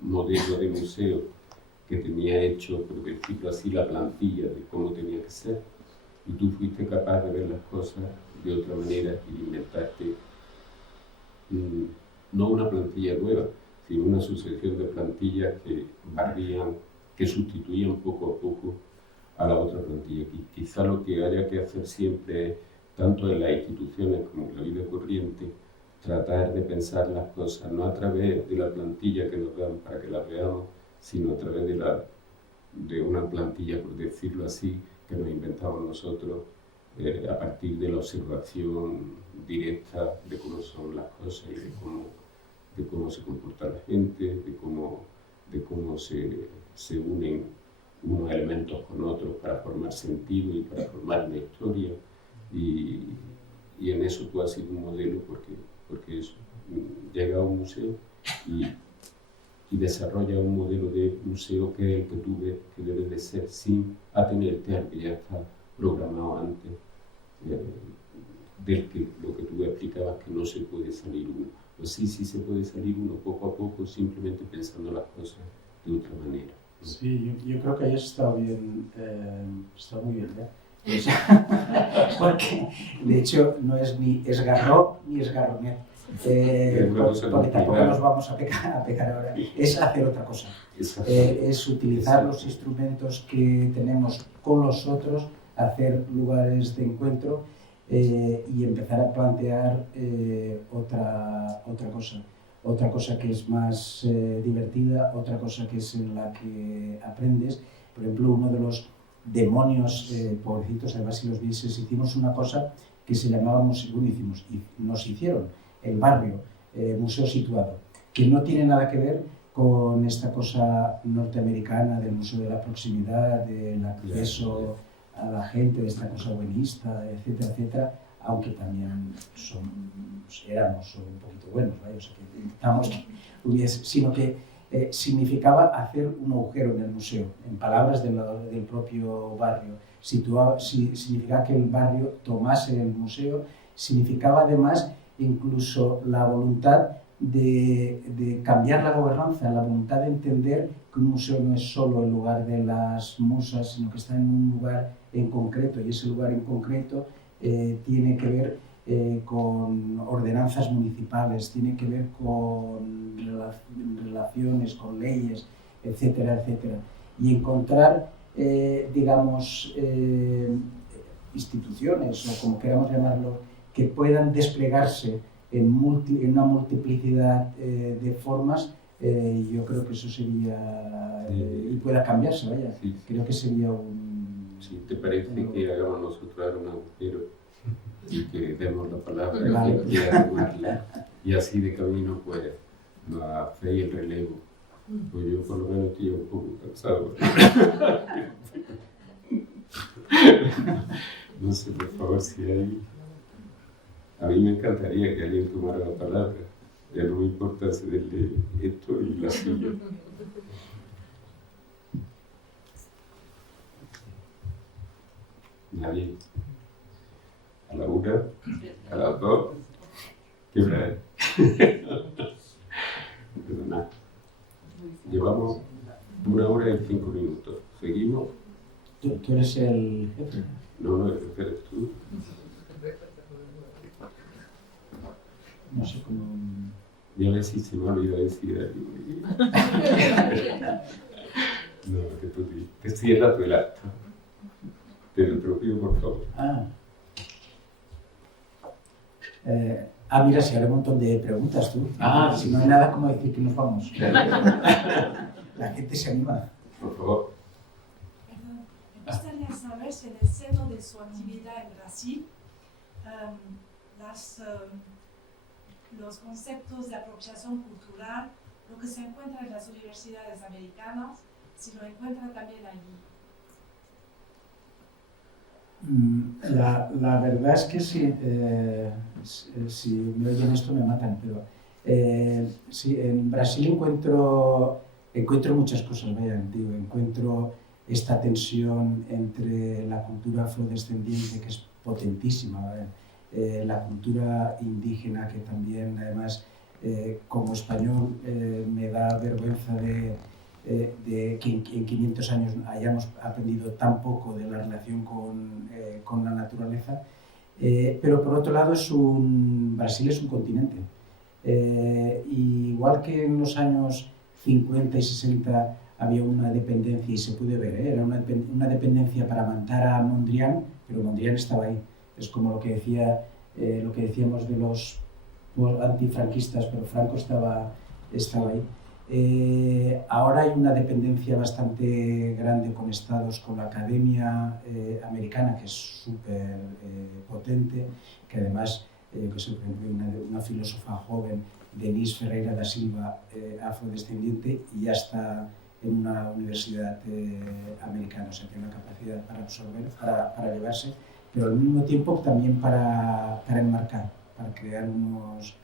modelo de museo que tenía hecho, por decirlo así, la plantilla de cómo tenía que ser, y tú fuiste capaz de ver las cosas de otra manera y inventaste no una plantilla nueva, sino una sucesión de plantillas que barrían, que sustituían poco a poco a la otra plantilla. Quizá lo que haya que hacer siempre es, tanto en las instituciones como en la vida corriente, tratar de pensar las cosas no a través de la plantilla que nos dan para que las veamos, sino a través de una plantilla, por decirlo así, que nos inventamos nosotros a partir de la observación directa de cómo son las cosas y de cómo se comporta la gente, de cómo se unen unos elementos con otros para formar sentido y para formar una historia. Y en eso tú has sido un modelo porque eso, llega a un museo y desarrolla un modelo de museo que es el que tú ves que debe de ser sin atenerte al que ya está programado antes, del que lo que tú explicabas que no se puede salir uno. Pues sí se puede salir uno poco a poco, simplemente pensando las cosas de otra manera. Sí, yo creo que ahí está bien, está muy bien, ¿eh? Porque de hecho no es ni esgarró ni esgarronet, porque tampoco nos vamos a pegar ahora, es hacer otra cosa, es utilizar los instrumentos que tenemos con los otros, hacer lugares de encuentro y empezar a plantear otra cosa que es más divertida, otra cosa que es en la que aprendes. Por ejemplo, uno de los demonios, pobrecitos, además si los vieses, hicimos una cosa que se llamaba, nos hicieron el barrio, museo situado, que no tiene nada que ver con esta cosa norteamericana del museo de la proximidad, del acceso a la gente, de esta cosa buenista, etcétera, etcétera, aunque también éramos un poquito buenos, ¿vale? O sea, que intentamos, sino que significaba hacer un agujero en el museo, en palabras del propio barrio. Significaba que el barrio tomase el museo, significaba además incluso la voluntad de cambiar la gobernanza, la voluntad de entender que un museo no es solo el lugar de las musas, sino que está en un lugar en concreto, y ese lugar en concreto tiene que ver con ordenanzas municipales, tiene que ver con relaciones, con leyes, etcétera, etcétera. Y encontrar, digamos, instituciones, o como queramos llamarlo, que puedan desplegarse en una multiplicidad de formas, yo creo que eso sería, y pueda cambiarse, vaya, creo que sería un... Sí, ¿te parece que hagamos nosotros un agujero y que demos la palabra y armarla? Y así de camino, pues, la fe y el relevo. Pues yo por lo menos estoy un poco cansado. No sé, por favor, si hay... A mí me encantaría que alguien tomara la palabra. Ya no me importa cederle esto y la silla. Nadie. A la una, a las dos. ¿Qué hora es? Perdona. Llevamos 1 hora y 5 minutos. ¿Seguimos? ¿Tú eres el jefe? No, el jefe eres tú. No sé cómo... Ya ves si se me olvida decir algo. No, que tú te cierra tu el acto. Te lo pido, por favor. Mira, si haré un montón de preguntas tú. Si no hay nada, como decir que nos vamos. La gente se anima. Por favor. Me gustaría saber si en el seno de su actividad en Brasil, los conceptos de apropiación cultural lo que se encuentra en las universidades americanas, si lo encuentra también allí. La verdad es que sí, si me oyen esto me matan, pero sí, en Brasil encuentro muchas cosas, vaya, digo, encuentro esta tensión entre la cultura afrodescendiente, que es potentísima, la cultura indígena, que también, además, como español, me da vergüenza de que en 500 años hayamos aprendido tan poco de la relación con la naturaleza. Pero por otro lado, Brasil es un continente. Igual que en los años 50 y 60 había una dependencia, y se puede ver, era una dependencia para matar a Mondrian, pero Mondrian estaba ahí. Es como lo que decíamos de los antifranquistas, pero Franco estaba ahí. Ahora hay una dependencia bastante grande con estados, con la academia americana, que es súper potente, que además, que se una filósofa joven, Denise Ferreira da Silva, afrodescendiente, y ya está en una universidad americana, o sea, tiene una capacidad para absorber, para llevarse, pero al mismo tiempo también para enmarcar, para crear unos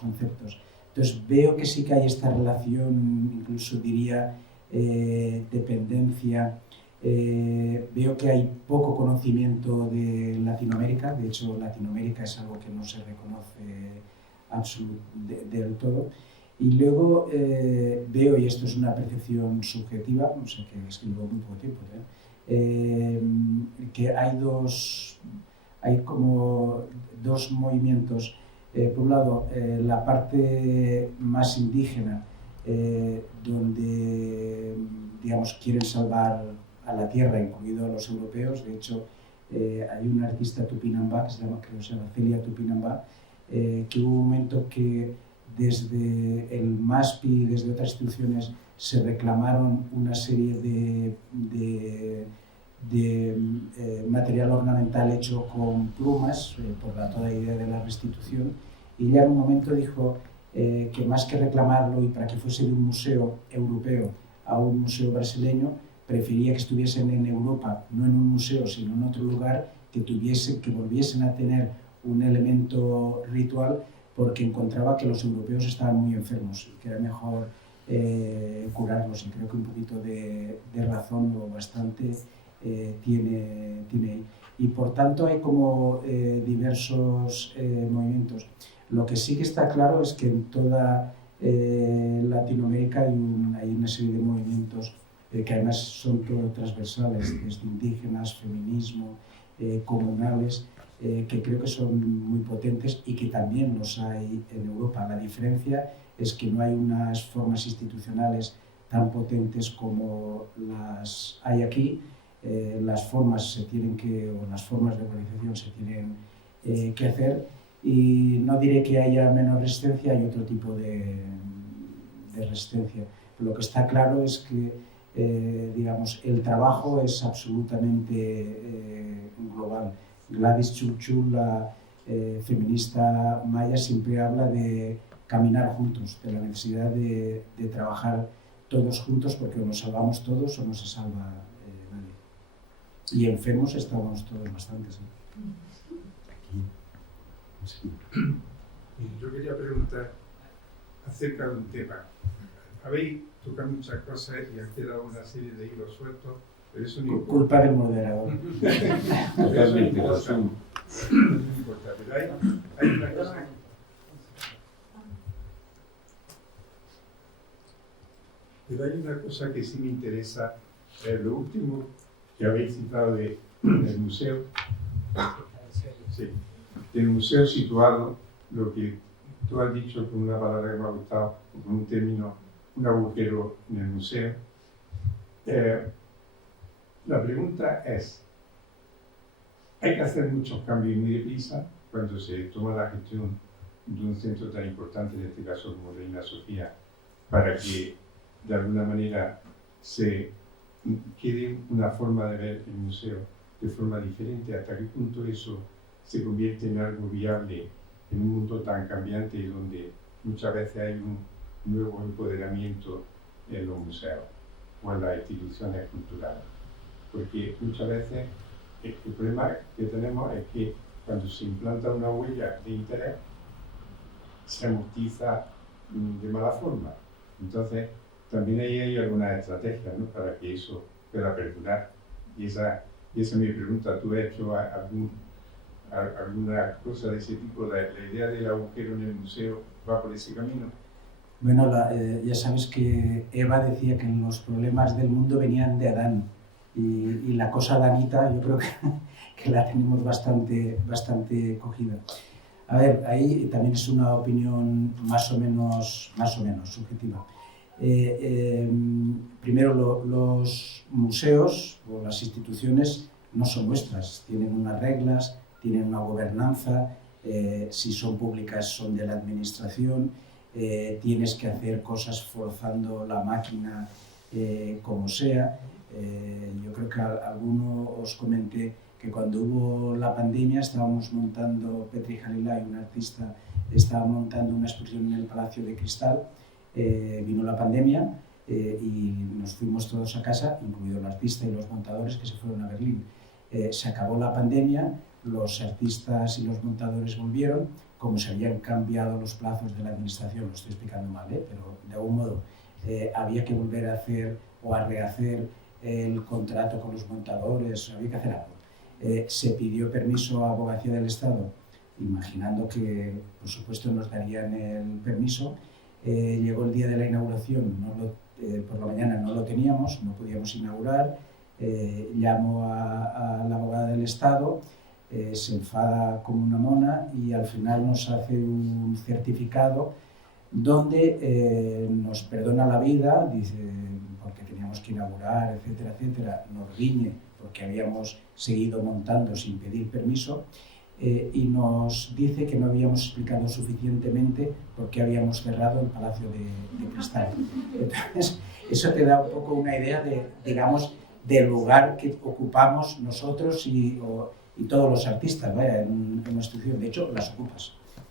conceptos. Entonces veo que sí que hay esta relación, incluso diría dependencia. Veo que hay poco conocimiento de Latinoamérica. De hecho, Latinoamérica es algo que no se reconoce del todo. Y luego veo, y esto es una percepción subjetiva, no sé, que escribo muy poco tiempo, que hay como dos movimientos. Por un lado, la parte más indígena, donde, digamos, quieren salvar a la tierra, incluido a los europeos. De hecho, hay una artista tupinambá, que se llama Celia Tupinambá, que hubo un momento que desde el MASPI y desde otras instituciones se reclamaron una serie de material ornamental hecho con plumas, por toda idea de la restitución, y ella en un momento dijo que más que reclamarlo y para que fuese de un museo europeo a un museo brasileño, prefería que estuviesen en Europa, no en un museo, sino en otro lugar, que volviesen a tener un elemento ritual, porque encontraba que los europeos estaban muy enfermos y que era mejor curarlos, y creo que un poquito de razón o bastante tiene ahí. Y por tanto hay como diversos movimientos. Lo que sí que está claro es que en toda Latinoamérica hay una serie de movimientos que además son todo transversales, desde indígenas, feminismo, comunales, que creo que son muy potentes y que también los hay en Europa. La diferencia es que no hay unas formas institucionales tan potentes como las hay aquí. Las formas las formas de organización se tienen que hacer, y no diré que haya menos resistencia, hay otro tipo de resistencia. Lo que está claro es que digamos, el trabajo es absolutamente global. Gladys Churchill, la feminista maya, siempre habla de caminar juntos, de la necesidad de trabajar todos juntos, porque o nos salvamos todos o no se salva nadie. Y enfermos estamos todos bastantes. Sí. Yo quería preguntar acerca de un tema. Habéis tocado muchas cosas y han quedado una serie de hilos sueltos, pero eso no importa. Culpa del moderador. Pero eso no importa. No importa. Pero hay una cosa. Pero hay una cosa que sí me interesa. Lo último que habéis citado del museo. Sí. El museo situado, lo que tú has dicho con una palabra que me ha gustado, con un término, un agujero en el museo. La pregunta es, ¿hay que hacer muchos cambios muy deprisa cuando se toma la gestión de un centro tan importante, en este caso como Reina Sofía, para que de alguna manera se quede una forma de ver el museo de forma diferente? ¿Hasta qué punto eso se convierte en algo viable en un mundo tan cambiante donde muchas veces hay nuevo empoderamiento en los museos o en las instituciones culturales. Porque muchas veces el problema que tenemos es que cuando se implanta una huella de interés, se amortiza de mala forma. Entonces, también ahí hay algunas estrategias, ¿no?, para que eso pueda perdurar. Y esa es mi pregunta. ¿Tú has hecho alguna cosa de ese tipo? ¿La idea del agujero en el museo va por ese camino? Bueno, ya sabes que Eva decía que los problemas del mundo venían de Adán. Y la cosa danita yo creo que la tenemos bastante cogida. A ver, ahí también es una opinión más o menos subjetiva. Primero, los museos o las instituciones no son nuestras, tienen unas reglas, tienen una gobernanza, si son públicas son de la administración, tienes que hacer cosas forzando la máquina como sea. Yo creo que alguno os comenté que cuando hubo la pandemia estábamos montando, Petri Jalilay, un artista, estaba montando una exposición en el Palacio de Cristal. Vino la pandemia y nos fuimos todos a casa, incluido el artista y los montadores que se fueron a Berlín. Se acabó la pandemia, los artistas y los montadores volvieron, como se habían cambiado los plazos de la administración, lo estoy explicando mal, pero de algún modo había que volver a hacer o a rehacer el contrato con los montadores, había que hacer algo. Se pidió permiso a Abogacía del Estado, imaginando que, por supuesto, nos darían el permiso. Llegó el día de la inauguración, por la mañana no lo teníamos, no podíamos inaugurar. Llamo a la abogada del Estado, se enfada como una mona y al final nos hace un certificado donde nos perdona la vida, dice, porque teníamos que inaugurar, etcétera, etcétera, nos riñe porque habíamos seguido montando sin pedir permiso. Y nos dice que no habíamos explicado suficientemente por qué habíamos cerrado el Palacio de Cristal. Entonces, eso te da un poco una idea digamos, del lugar que ocupamos nosotros y todos los artistas, vaya, en nuestra institución. De hecho,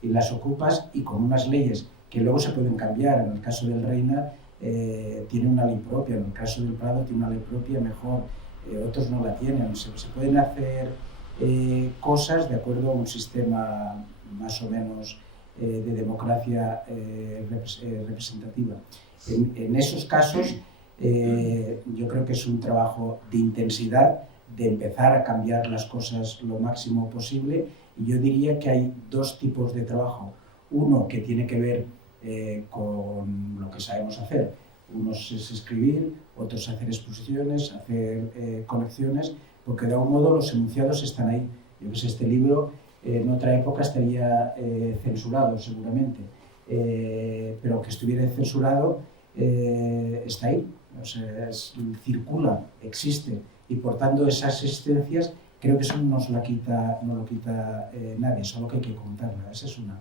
las ocupas y con unas leyes que luego se pueden cambiar. En el caso del Reina tiene una ley propia, en el caso del Prado tiene una ley propia mejor, otros no la tienen. Se pueden hacer cosas de acuerdo a un sistema más o menos de democracia representativa. En esos casos yo creo que es un trabajo de intensidad, de empezar a cambiar las cosas lo máximo posible, y yo diría que hay dos tipos de trabajo. Uno que tiene que ver con lo que sabemos hacer. Unos es escribir, otros hacer exposiciones, hacer colecciones, porque de algún modo los enunciados están ahí. Yo que sé, este libro en otra época estaría censurado seguramente, pero que estuviera censurado está ahí, o sea, circula, existe, y por tanto esas existencias creo que eso no lo quita nadie, solo que hay que contarla. Esa es una.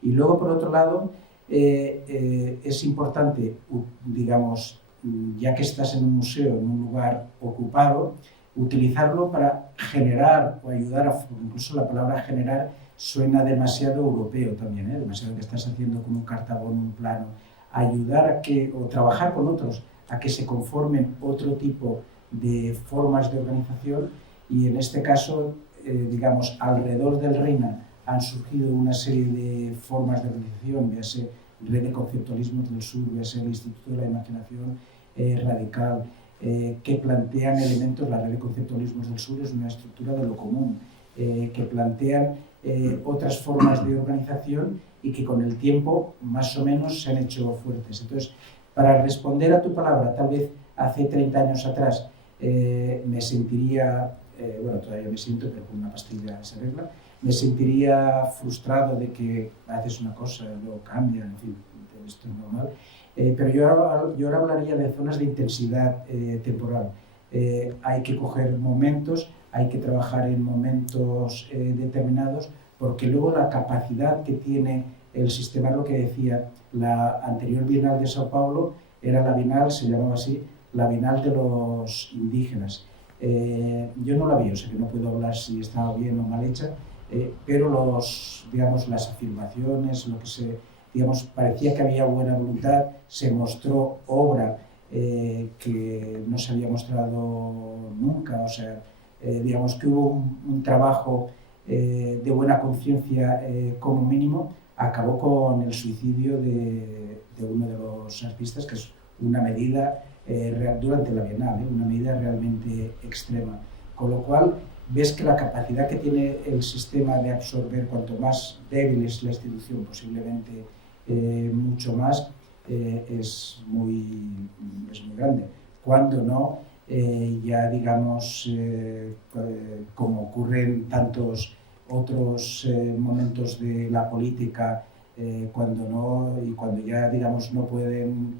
Y luego, por otro lado, es importante, digamos, ya que estás en un museo, en un lugar ocupado, utilizarlo para generar o ayudar, incluso la palabra generar suena demasiado europeo también, demasiado que estás haciendo con un cartabón, un plano, ayudar o trabajar con otros a que se conformen otro tipo de formas de organización, y en este caso, digamos, alrededor del Reina han surgido una serie de formas de organización, véase Red de Conceptualismos del Sur, véase el Instituto de la Imaginación Radical, que plantean elementos. La Red de Conceptualismos del Sur es una estructura de lo común, que plantean otras formas de organización y que con el tiempo más o menos se han hecho fuertes. Entonces, para responder a tu palabra, tal vez hace 30 años atrás me sentiría, bueno, todavía me siento, pero con una pastilla se arregla, me sentiría frustrado de que haces una cosa, luego cambia, en fin, esto es normal. Pero yo ahora hablaría de zonas de intensidad temporal. Hay que coger momentos, hay que trabajar en momentos determinados, porque luego la capacidad que tiene el sistema, lo que decía, la anterior Bienal de Sao Paulo era la Bienal, se llamaba así, la Bienal de los indígenas. Yo no la vi, o sea que no puedo hablar si estaba bien o mal hecha, pero digamos, las afirmaciones, lo que se digamos, parecía que había buena voluntad, se mostró obra que no se había mostrado nunca, o sea, digamos que hubo un trabajo de buena conciencia como mínimo. Acabó con el suicidio de uno de los artistas, que es una medida durante la Bienal, una medida realmente extrema. Con lo cual, ves que la capacidad que tiene el sistema de absorber, cuanto más débil es la institución, posiblemente mucho más, es muy grande. Cuando no, ya digamos, como ocurre en tantos otros momentos de la política, cuando ya digamos no pueden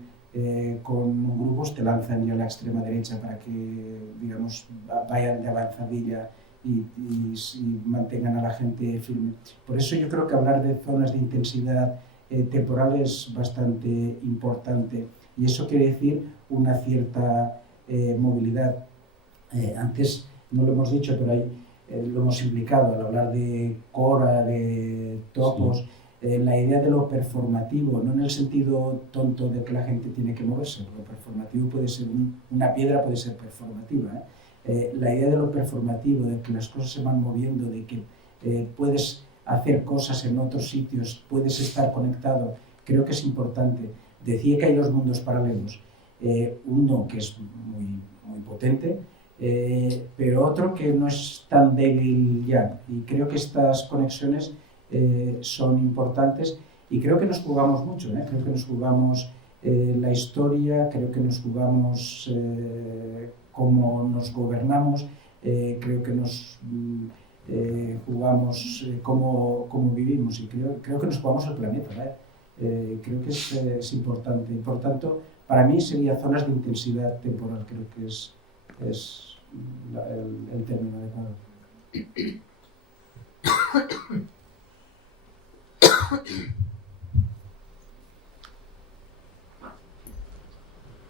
con grupos, te lanzan ya a la extrema derecha para que digamos vayan de avanzadilla y mantengan a la gente firme. Por eso yo creo que hablar de zonas de intensidad temporal es bastante importante, y eso quiere decir una cierta movilidad. Antes no lo hemos dicho, pero ahí lo hemos implicado al hablar de Cora, de Topos, la idea de lo performativo, no en el sentido tonto de que la gente tiene que moverse. Lo performativo puede ser, una piedra puede ser performativa, la idea de lo performativo, de que las cosas se van moviendo, de que puedes hacer cosas en otros sitios, puedes estar conectado, creo que es importante. Decía que hay dos mundos paralelos, uno que es muy potente, pero otro que no es tan débil ya, y creo que estas conexiones son importantes, y creo que nos jugamos mucho, creo que nos jugamos la historia, creo que nos jugamos cómo nos gobernamos, creo que nos jugamos cómo vivimos, y creo que nos jugamos el planeta, creo que es importante, y por tanto para mí sería zonas de intensidad temporal, creo que es el término adecuado.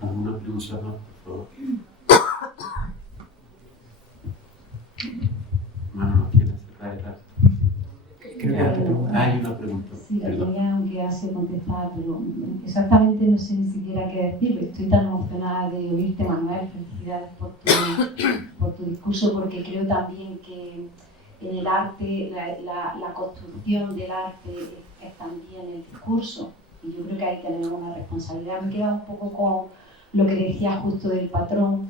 ¿Alguna pregunta más, por favor? Mano, ¿no quieres cerrar el acto? Hay una pregunta. Sí, la quería, aunque ha sido contestada, pero exactamente no sé ni siquiera qué decir. Estoy tan emocionada de oírte, Manuel. Felicidades por tu discurso, porque creo también que en el arte, la construcción del arte es también el discurso, y yo creo que ahí tenemos una responsabilidad. Me queda un poco con lo que decía justo del patrón,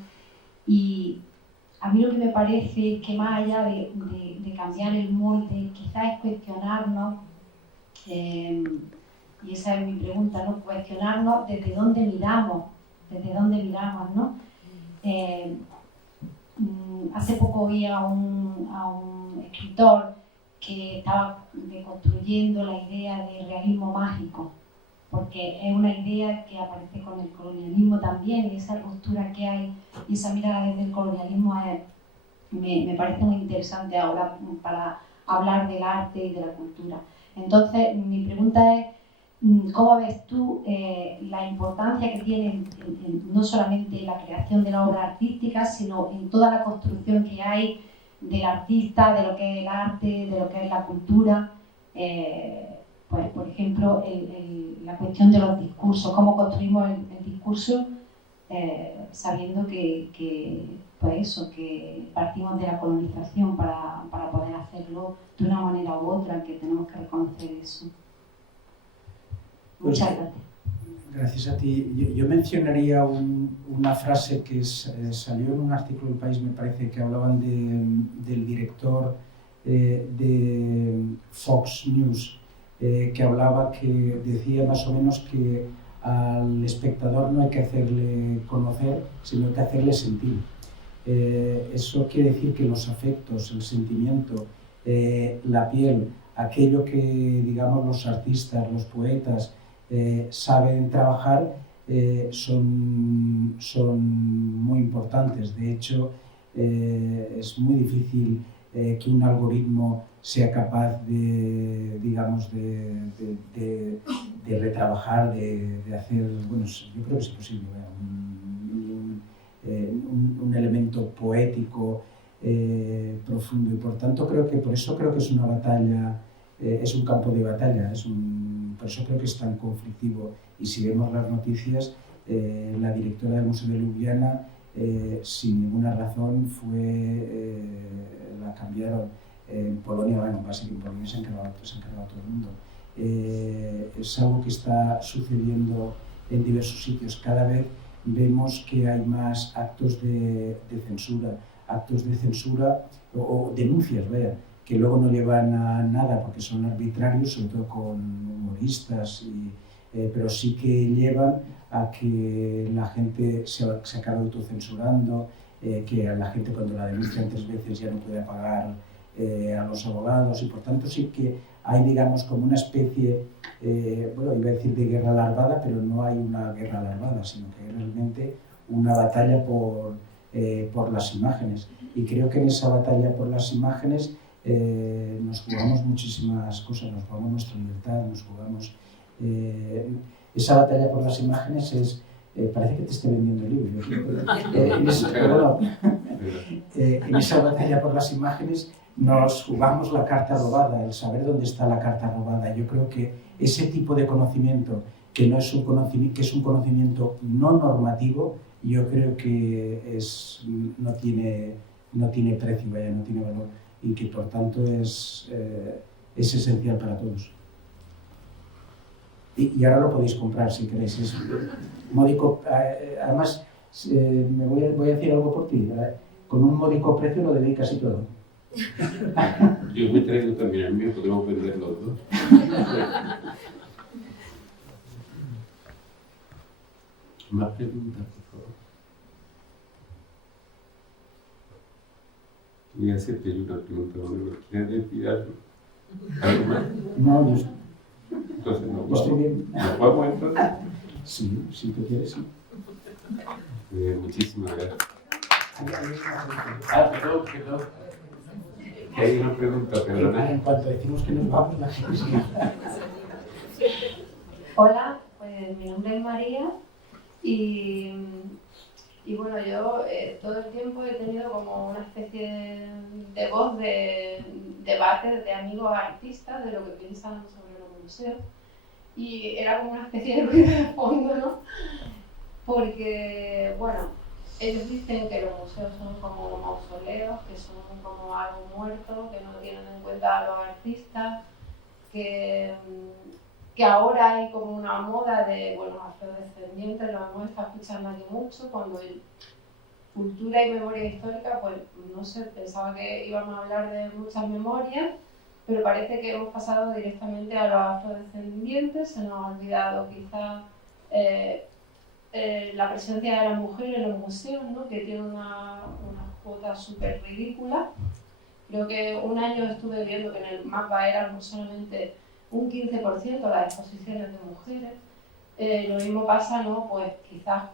y a mí lo que me parece es que más allá de cambiar el molde, quizás es cuestionarnos, y esa es mi pregunta, ¿no? Cuestionarnos desde dónde miramos, ¿no? Hace poco oí a un escritor que estaba deconstruyendo la idea de realismo mágico, porque es una idea que aparece con el colonialismo también, y esa ruptura que hay y esa mirada desde el colonialismo me parece muy interesante ahora para hablar del arte y de la cultura. Entonces, mi pregunta es, ¿cómo ves tú la importancia que tiene no solamente en la creación de la obra artística, sino en toda la construcción que hay del artista, de lo que es el arte, de lo que es la cultura? Pues, por ejemplo, la cuestión de los discursos, cómo construimos el discurso sabiendo que partimos de la colonización para poder hacerlo de una manera u otra, que tenemos que reconocer eso. Muchas gracias. Gracias a ti. Yo mencionaría una frase que salió en un artículo del País, me parece, que hablaban del director de Fox News, que hablaba, que decía más o menos que al espectador no hay que hacerle conocer, sino que hacerle sentir. Eso quiere decir que los afectos, el sentimiento, la piel, aquello que, digamos, los artistas, los poetas saben trabajar, son muy importantes. De hecho, es muy difícil que un algoritmo sea capaz de, digamos, de retrabajar, de hacer, bueno, yo creo que es posible, un elemento poético profundo, y por tanto por eso creo que es una batalla es un campo de batalla, por eso creo que es tan conflictivo. Y si vemos las noticias, la directora del Museo de Ljubljana, sin ninguna razón, la cambiaron. En Polonia, bueno, básicamente en Polonia se ha encargado todo el mundo. Es algo que está sucediendo en diversos sitios. Cada vez vemos que hay más actos de censura o denuncias, vaya, que luego no llevan a nada porque son arbitrarios, sobre todo con humoristas, pero sí que llevan a que la gente se acabe autocensurando, que a la gente cuando la denuncian 3 veces ya no puede pagar a los abogados, y por tanto sí que hay, digamos, como una especie, bueno, iba a decir de guerra larvada, pero no hay una guerra larvada, sino que hay realmente una batalla por las imágenes. Y creo que en esa batalla por las imágenes nos jugamos muchísimas cosas, nos jugamos nuestra libertad, nos jugamos... esa batalla por las imágenes es... parece que te esté vendiendo el libro. En esa batalla por las imágenes nos jugamos la carta robada, el saber dónde está la carta robada. Yo creo que ese tipo de conocimiento, que es un conocimiento no normativo, yo creo que no tiene precio, vaya, no tiene valor, y que por tanto es esencial para todos. Y ahora lo podéis comprar si queréis. Es módico, además, voy a decir algo por ti. Con un módico precio lo dedicas y todo. Yo me traigo también el mío, podemos vender los dos. Más preguntas, por favor. Voy a hacerte yo una pregunta, ¿quieres decir algo? ¿Algo más? No, yo entonces estoy bien. ¿Nos vamos entonces? Sí, si tú quieres, sí. Muchísimas gracias. Perdón. Hay una pregunta, perdona. En cuanto decimos que nos vamos, la gente sigue. Hola, pues mi nombre es María y bueno, yo todo el tiempo he tenido como una especie de voz de debate de amigos artistas de lo que piensan sobre los museos, y era como una especie de ruido de fondo, ¿no? Porque, bueno, ellos dicen que los museos son como mausoleos, que son como algo muerto, que no tienen en cuenta a los artistas, que ahora hay como una moda de, bueno, afrodescendientes, lo hemos estado escuchando aquí mucho, cuando cultura y memoria histórica, pues no sé, pensaba que íbamos a hablar de muchas memorias, pero parece que hemos pasado directamente a los afrodescendientes, se nos ha olvidado quizás la presencia de la mujer en los museos, ¿no? Que tiene una cuota súper ridícula. Creo que un año estuve viendo que en el mapa eran solamente un 15% las exposiciones de mujeres. Lo mismo pasa, ¿no? Pues quizás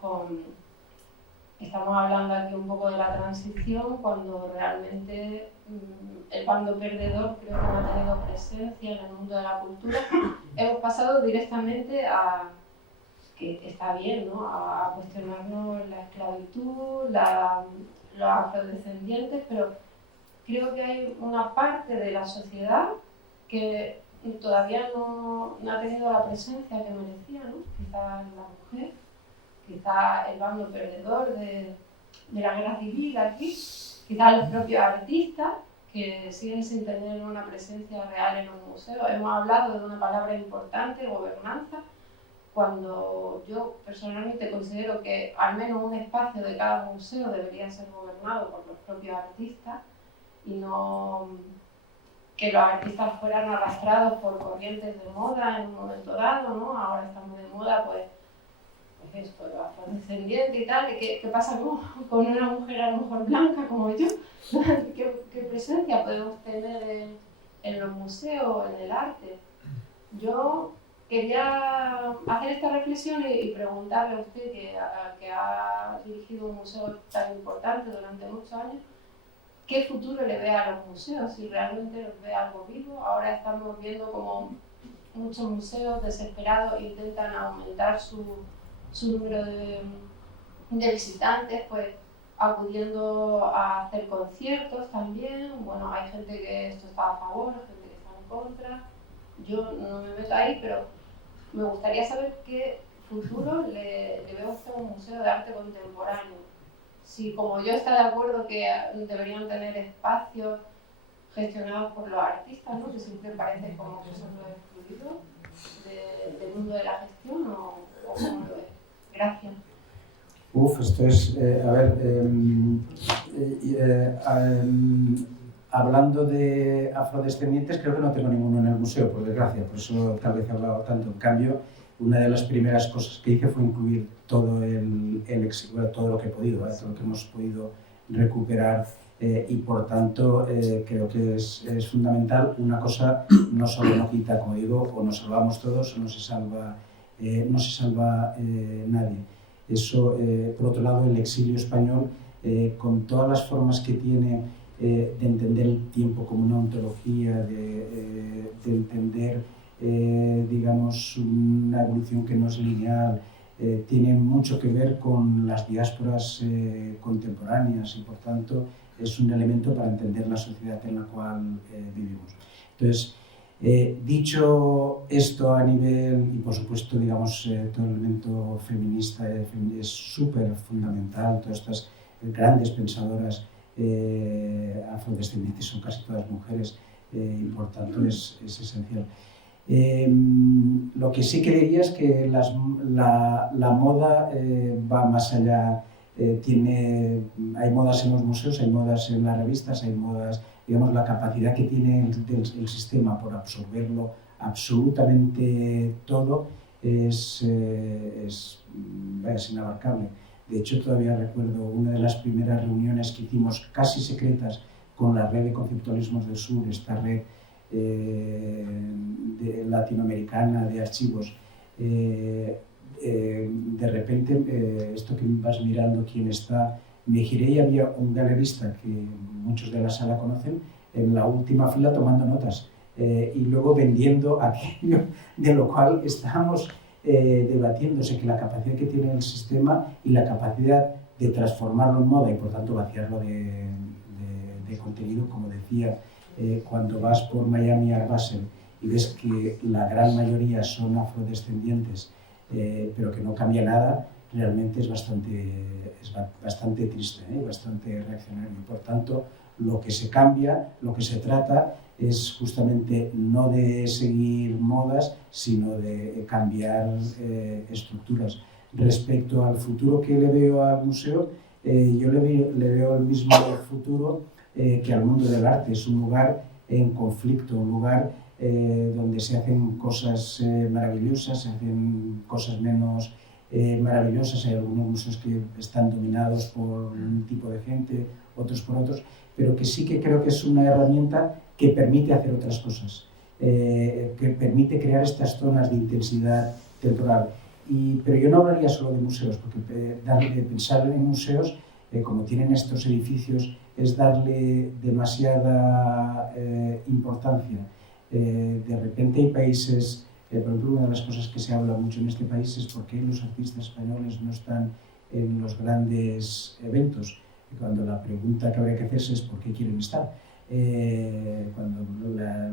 estamos hablando aquí un poco de la transición, cuando realmente el bando perdedor creo que no ha tenido presencia en el mundo de la cultura. Hemos pasado directamente a, que está bien, ¿no? A cuestionarnos la esclavitud, los afrodescendientes, pero creo que hay una parte de la sociedad que todavía no ha tenido la presencia que merecía, ¿no? Quizás la mujer, quizás el bando perdedor de la guerra civil aquí, quizás los propios artistas que siguen sin tener una presencia real en los museos. Hemos hablado de una palabra importante, gobernanza, cuando yo personalmente considero que al menos un espacio de cada museo debería ser gobernado por los propios artistas y no que los artistas fueran arrastrados por corrientes de moda en un momento dado, ¿no? Ahora estamos de moda, pues esto, los afrodescendientes y tal. ¿Qué pasa con una mujer a lo mejor blanca como yo? ¿Qué presencia podemos tener en los museos, en el arte? Yo quería hacer esta reflexión y preguntarle a usted, que ha dirigido un museo tan importante durante muchos años, ¿qué futuro le ve a los museos? Si realmente los ve algo vivo. Ahora estamos viendo como muchos museos desesperados intentan aumentar su número de visitantes, pues acudiendo a hacer conciertos también. Bueno, hay gente que esto está a favor, gente que está en contra. yo no me meto ahí, pero me gustaría saber qué futuro le veo a usted a un museo de arte contemporáneo. Si como yo está de acuerdo que deberían tener espacios gestionados por los artistas, ¿no? Que siempre parece como que son los excluidos del mundo de la gestión, o cómo lo es. Gracias. Esto es, hablando de afrodescendientes, creo que no tengo ninguno en el museo, por desgracia, por eso tal vez he hablado tanto. En cambio, una de las primeras cosas que hice fue incluir todo todo lo que he podido, todo lo que hemos podido recuperar, y por tanto creo que es fundamental. Una cosa no solo no quita, como digo, o nos salvamos todos o no se salva nadie. Eso, por otro lado, el exilio español, con todas las formas que tiene de entender el tiempo como una ontología, de entender, digamos, una evolución que no es lineal, tiene mucho que ver con las diásporas contemporáneas, y por tanto es un elemento para entender la sociedad en la cual vivimos. Entonces, dicho esto a nivel, y por supuesto, digamos, todo el elemento feminista es súper fundamental, todas estas grandes pensadoras afrodescendientes son casi todas mujeres, y por tanto es esencial. Lo que sí que diría es que la moda va más allá. Hay modas en los museos, hay modas en las revistas, hay modas, digamos, la capacidad que tiene el sistema por absorberlo absolutamente todo es inabarcable. De hecho, todavía recuerdo una de las primeras reuniones que hicimos casi secretas con la red de conceptualismos del sur, esta red latinoamericana de archivos. De repente, esto que vas mirando quién está, me giré y había un galerista que muchos de la sala conocen en la última fila tomando notas, y luego vendiendo aquello de lo cual estábamos debatiéndose, que la capacidad que tiene el sistema y la capacidad de transformarlo en moda y por tanto vaciarlo de contenido, como decía, cuando vas por Miami Art Basel y ves que la gran mayoría son afrodescendientes, pero que no cambia nada, realmente es bastante triste, bastante reaccionario. Y por tanto, lo que se cambia, lo que se trata es justamente no de seguir modas, sino de cambiar estructuras. Respecto al futuro que le veo al museo, yo le veo el mismo futuro que al mundo del arte. Es un lugar en conflicto, un lugar donde se hacen cosas maravillosas, se hacen cosas menos maravillosas. Hay algunos museos que están dominados por un tipo de gente, otros por otros, pero que sí que creo que es una herramienta que permite hacer otras cosas, que permite crear estas zonas de intensidad temporal. Pero yo no hablaría solo de museos, porque pensar en museos, como tienen estos edificios, es darle demasiada importancia. De repente hay países, por ejemplo, una de las cosas que se habla mucho en este país es por qué los artistas españoles no están en los grandes eventos, cuando la pregunta que habría que hacerse es por qué quieren estar, cuando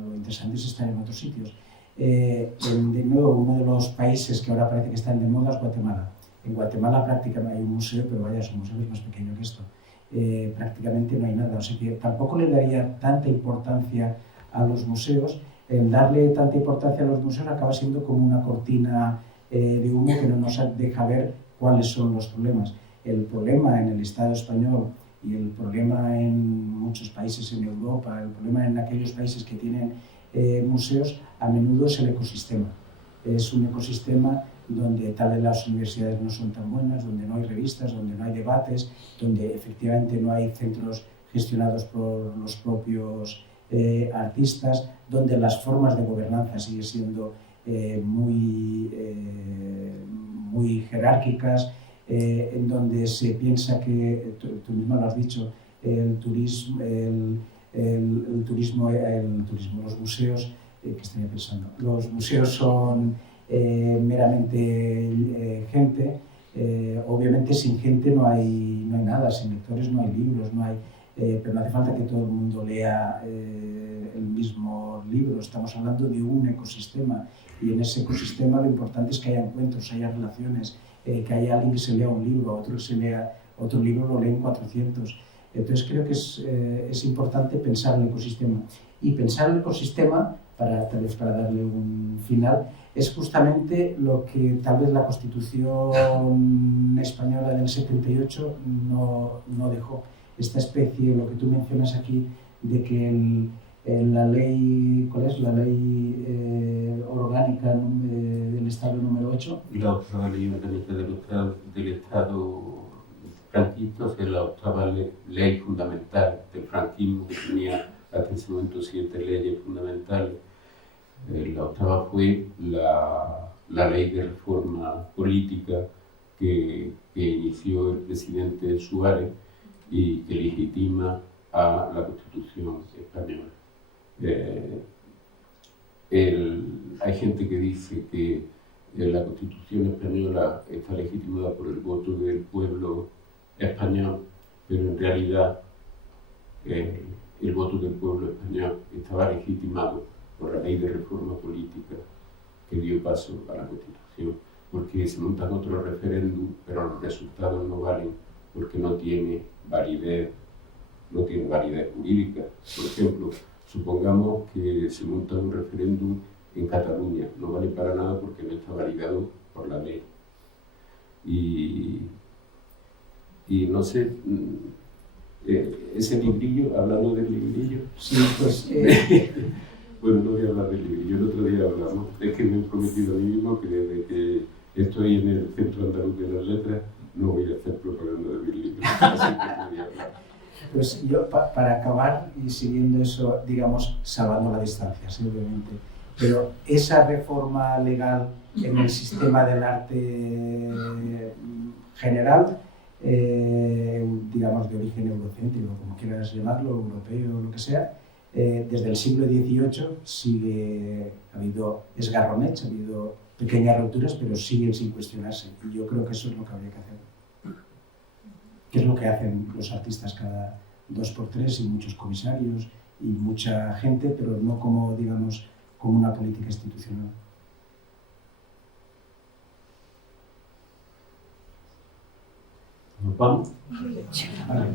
lo interesante es estar en otros sitios. De nuevo, uno de los países que ahora parece que están de moda es Guatemala. En Guatemala prácticamente hay un museo, pero vaya, su museo es más pequeño que esto. Prácticamente no hay nada, o sea que tampoco le daría tanta importancia a los museos. El darle tanta importancia a los museos acaba siendo como una cortina de humo que no nos deja ver cuáles son los problemas. El problema en el Estado español y el problema en muchos países en Europa, el problema en aquellos países que tienen museos, a menudo es el ecosistema. Es un ecosistema donde tal vez las universidades no son tan buenas, donde no hay revistas, donde no hay debates, donde efectivamente no hay centros gestionados por los propios artistas, donde las formas de gobernanza siguen siendo muy jerárquicas, en donde se piensa que, tú mismo lo has dicho, el turismo, los museos, ¿qué estaría pensando? Los museos son meramente gente. Obviamente sin gente no hay nada, sin lectores no hay libros, no hay. pero no hace falta que todo el mundo lea el mismo libro. Estamos hablando de un ecosistema, y en ese ecosistema lo importante es que haya encuentros, haya relaciones, que haya alguien que se lea un libro, otro que se lea otro libro, lo leen 400. Entonces creo que es importante pensar el ecosistema. Y pensar el ecosistema, tal vez para darle un final, es justamente lo que tal vez la Constitución española del 78 no dejó. Esta especie, lo que tú mencionas aquí, de que la ley, ¿cuál es? La ley orgánica del Estado número 8. La octava ley orgánica del Estado franquista, o sea, la octava ley fundamental del franquismo, que tenía hasta ese momento 7 leyes fundamentales. La octava fue la ley de reforma política que inició el presidente Suárez y que legitima a la Constitución española. Hay gente que dice que la Constitución española está legitimada por el voto del pueblo español, pero en realidad el voto del pueblo español estaba legitimado por la ley de reforma política que dio paso a la Constitución, porque se montan otros referéndum, pero los resultados no valen porque no tiene validez jurídica. Por ejemplo, supongamos que se monta un referéndum en Cataluña, no vale para nada porque no está validado por la ley. Y no sé, ese librillo, hablando del librillo... Sí, pues... Bueno, no voy a hablar del librillo, el otro día hablamos. Es que me he prometido a mí mismo que desde que estoy en el Centro Andaluz de las Letras no voy a hacer propaganda de mis libros. Así que no voy a hablar. Pues yo, para acabar y siguiendo eso, digamos, salvando la distancia, sí, obviamente, pero esa reforma legal en el sistema del arte general, digamos de origen eurocéntrico, como quieras llamarlo, europeo, lo que sea, desde el siglo XVIII ha habido esgarronets, ha habido pequeñas rupturas, pero siguen sin cuestionarse. Y yo creo que eso es lo que habría que hacer. Que es lo que hacen los artistas cada 2x3 y muchos comisarios y mucha gente, pero no como, digamos, como una política institucional. ¿Nos vamos? Vale.